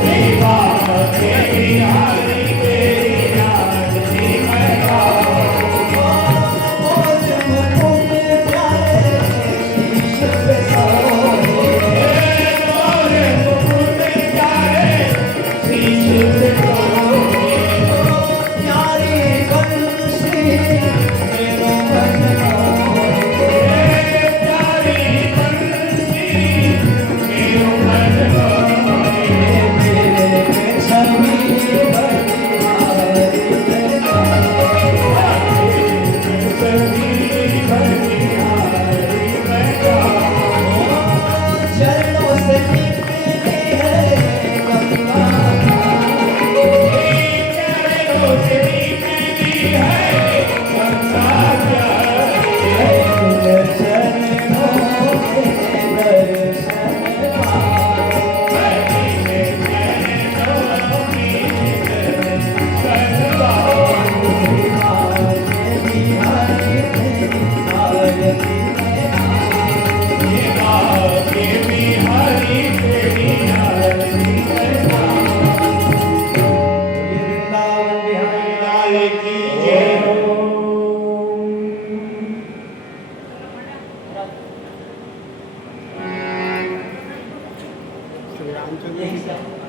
सेवा तेरी हरि तेरी आरती मैं गाऊं। मोरे मुकुट प्यारे शीश पे सोहे। प्यारी बंसी मेरो मन मोहे। सभी भरी हारी मैं गाऊं। चरणों से निकली है गंगा जल। श्री रामचंद्र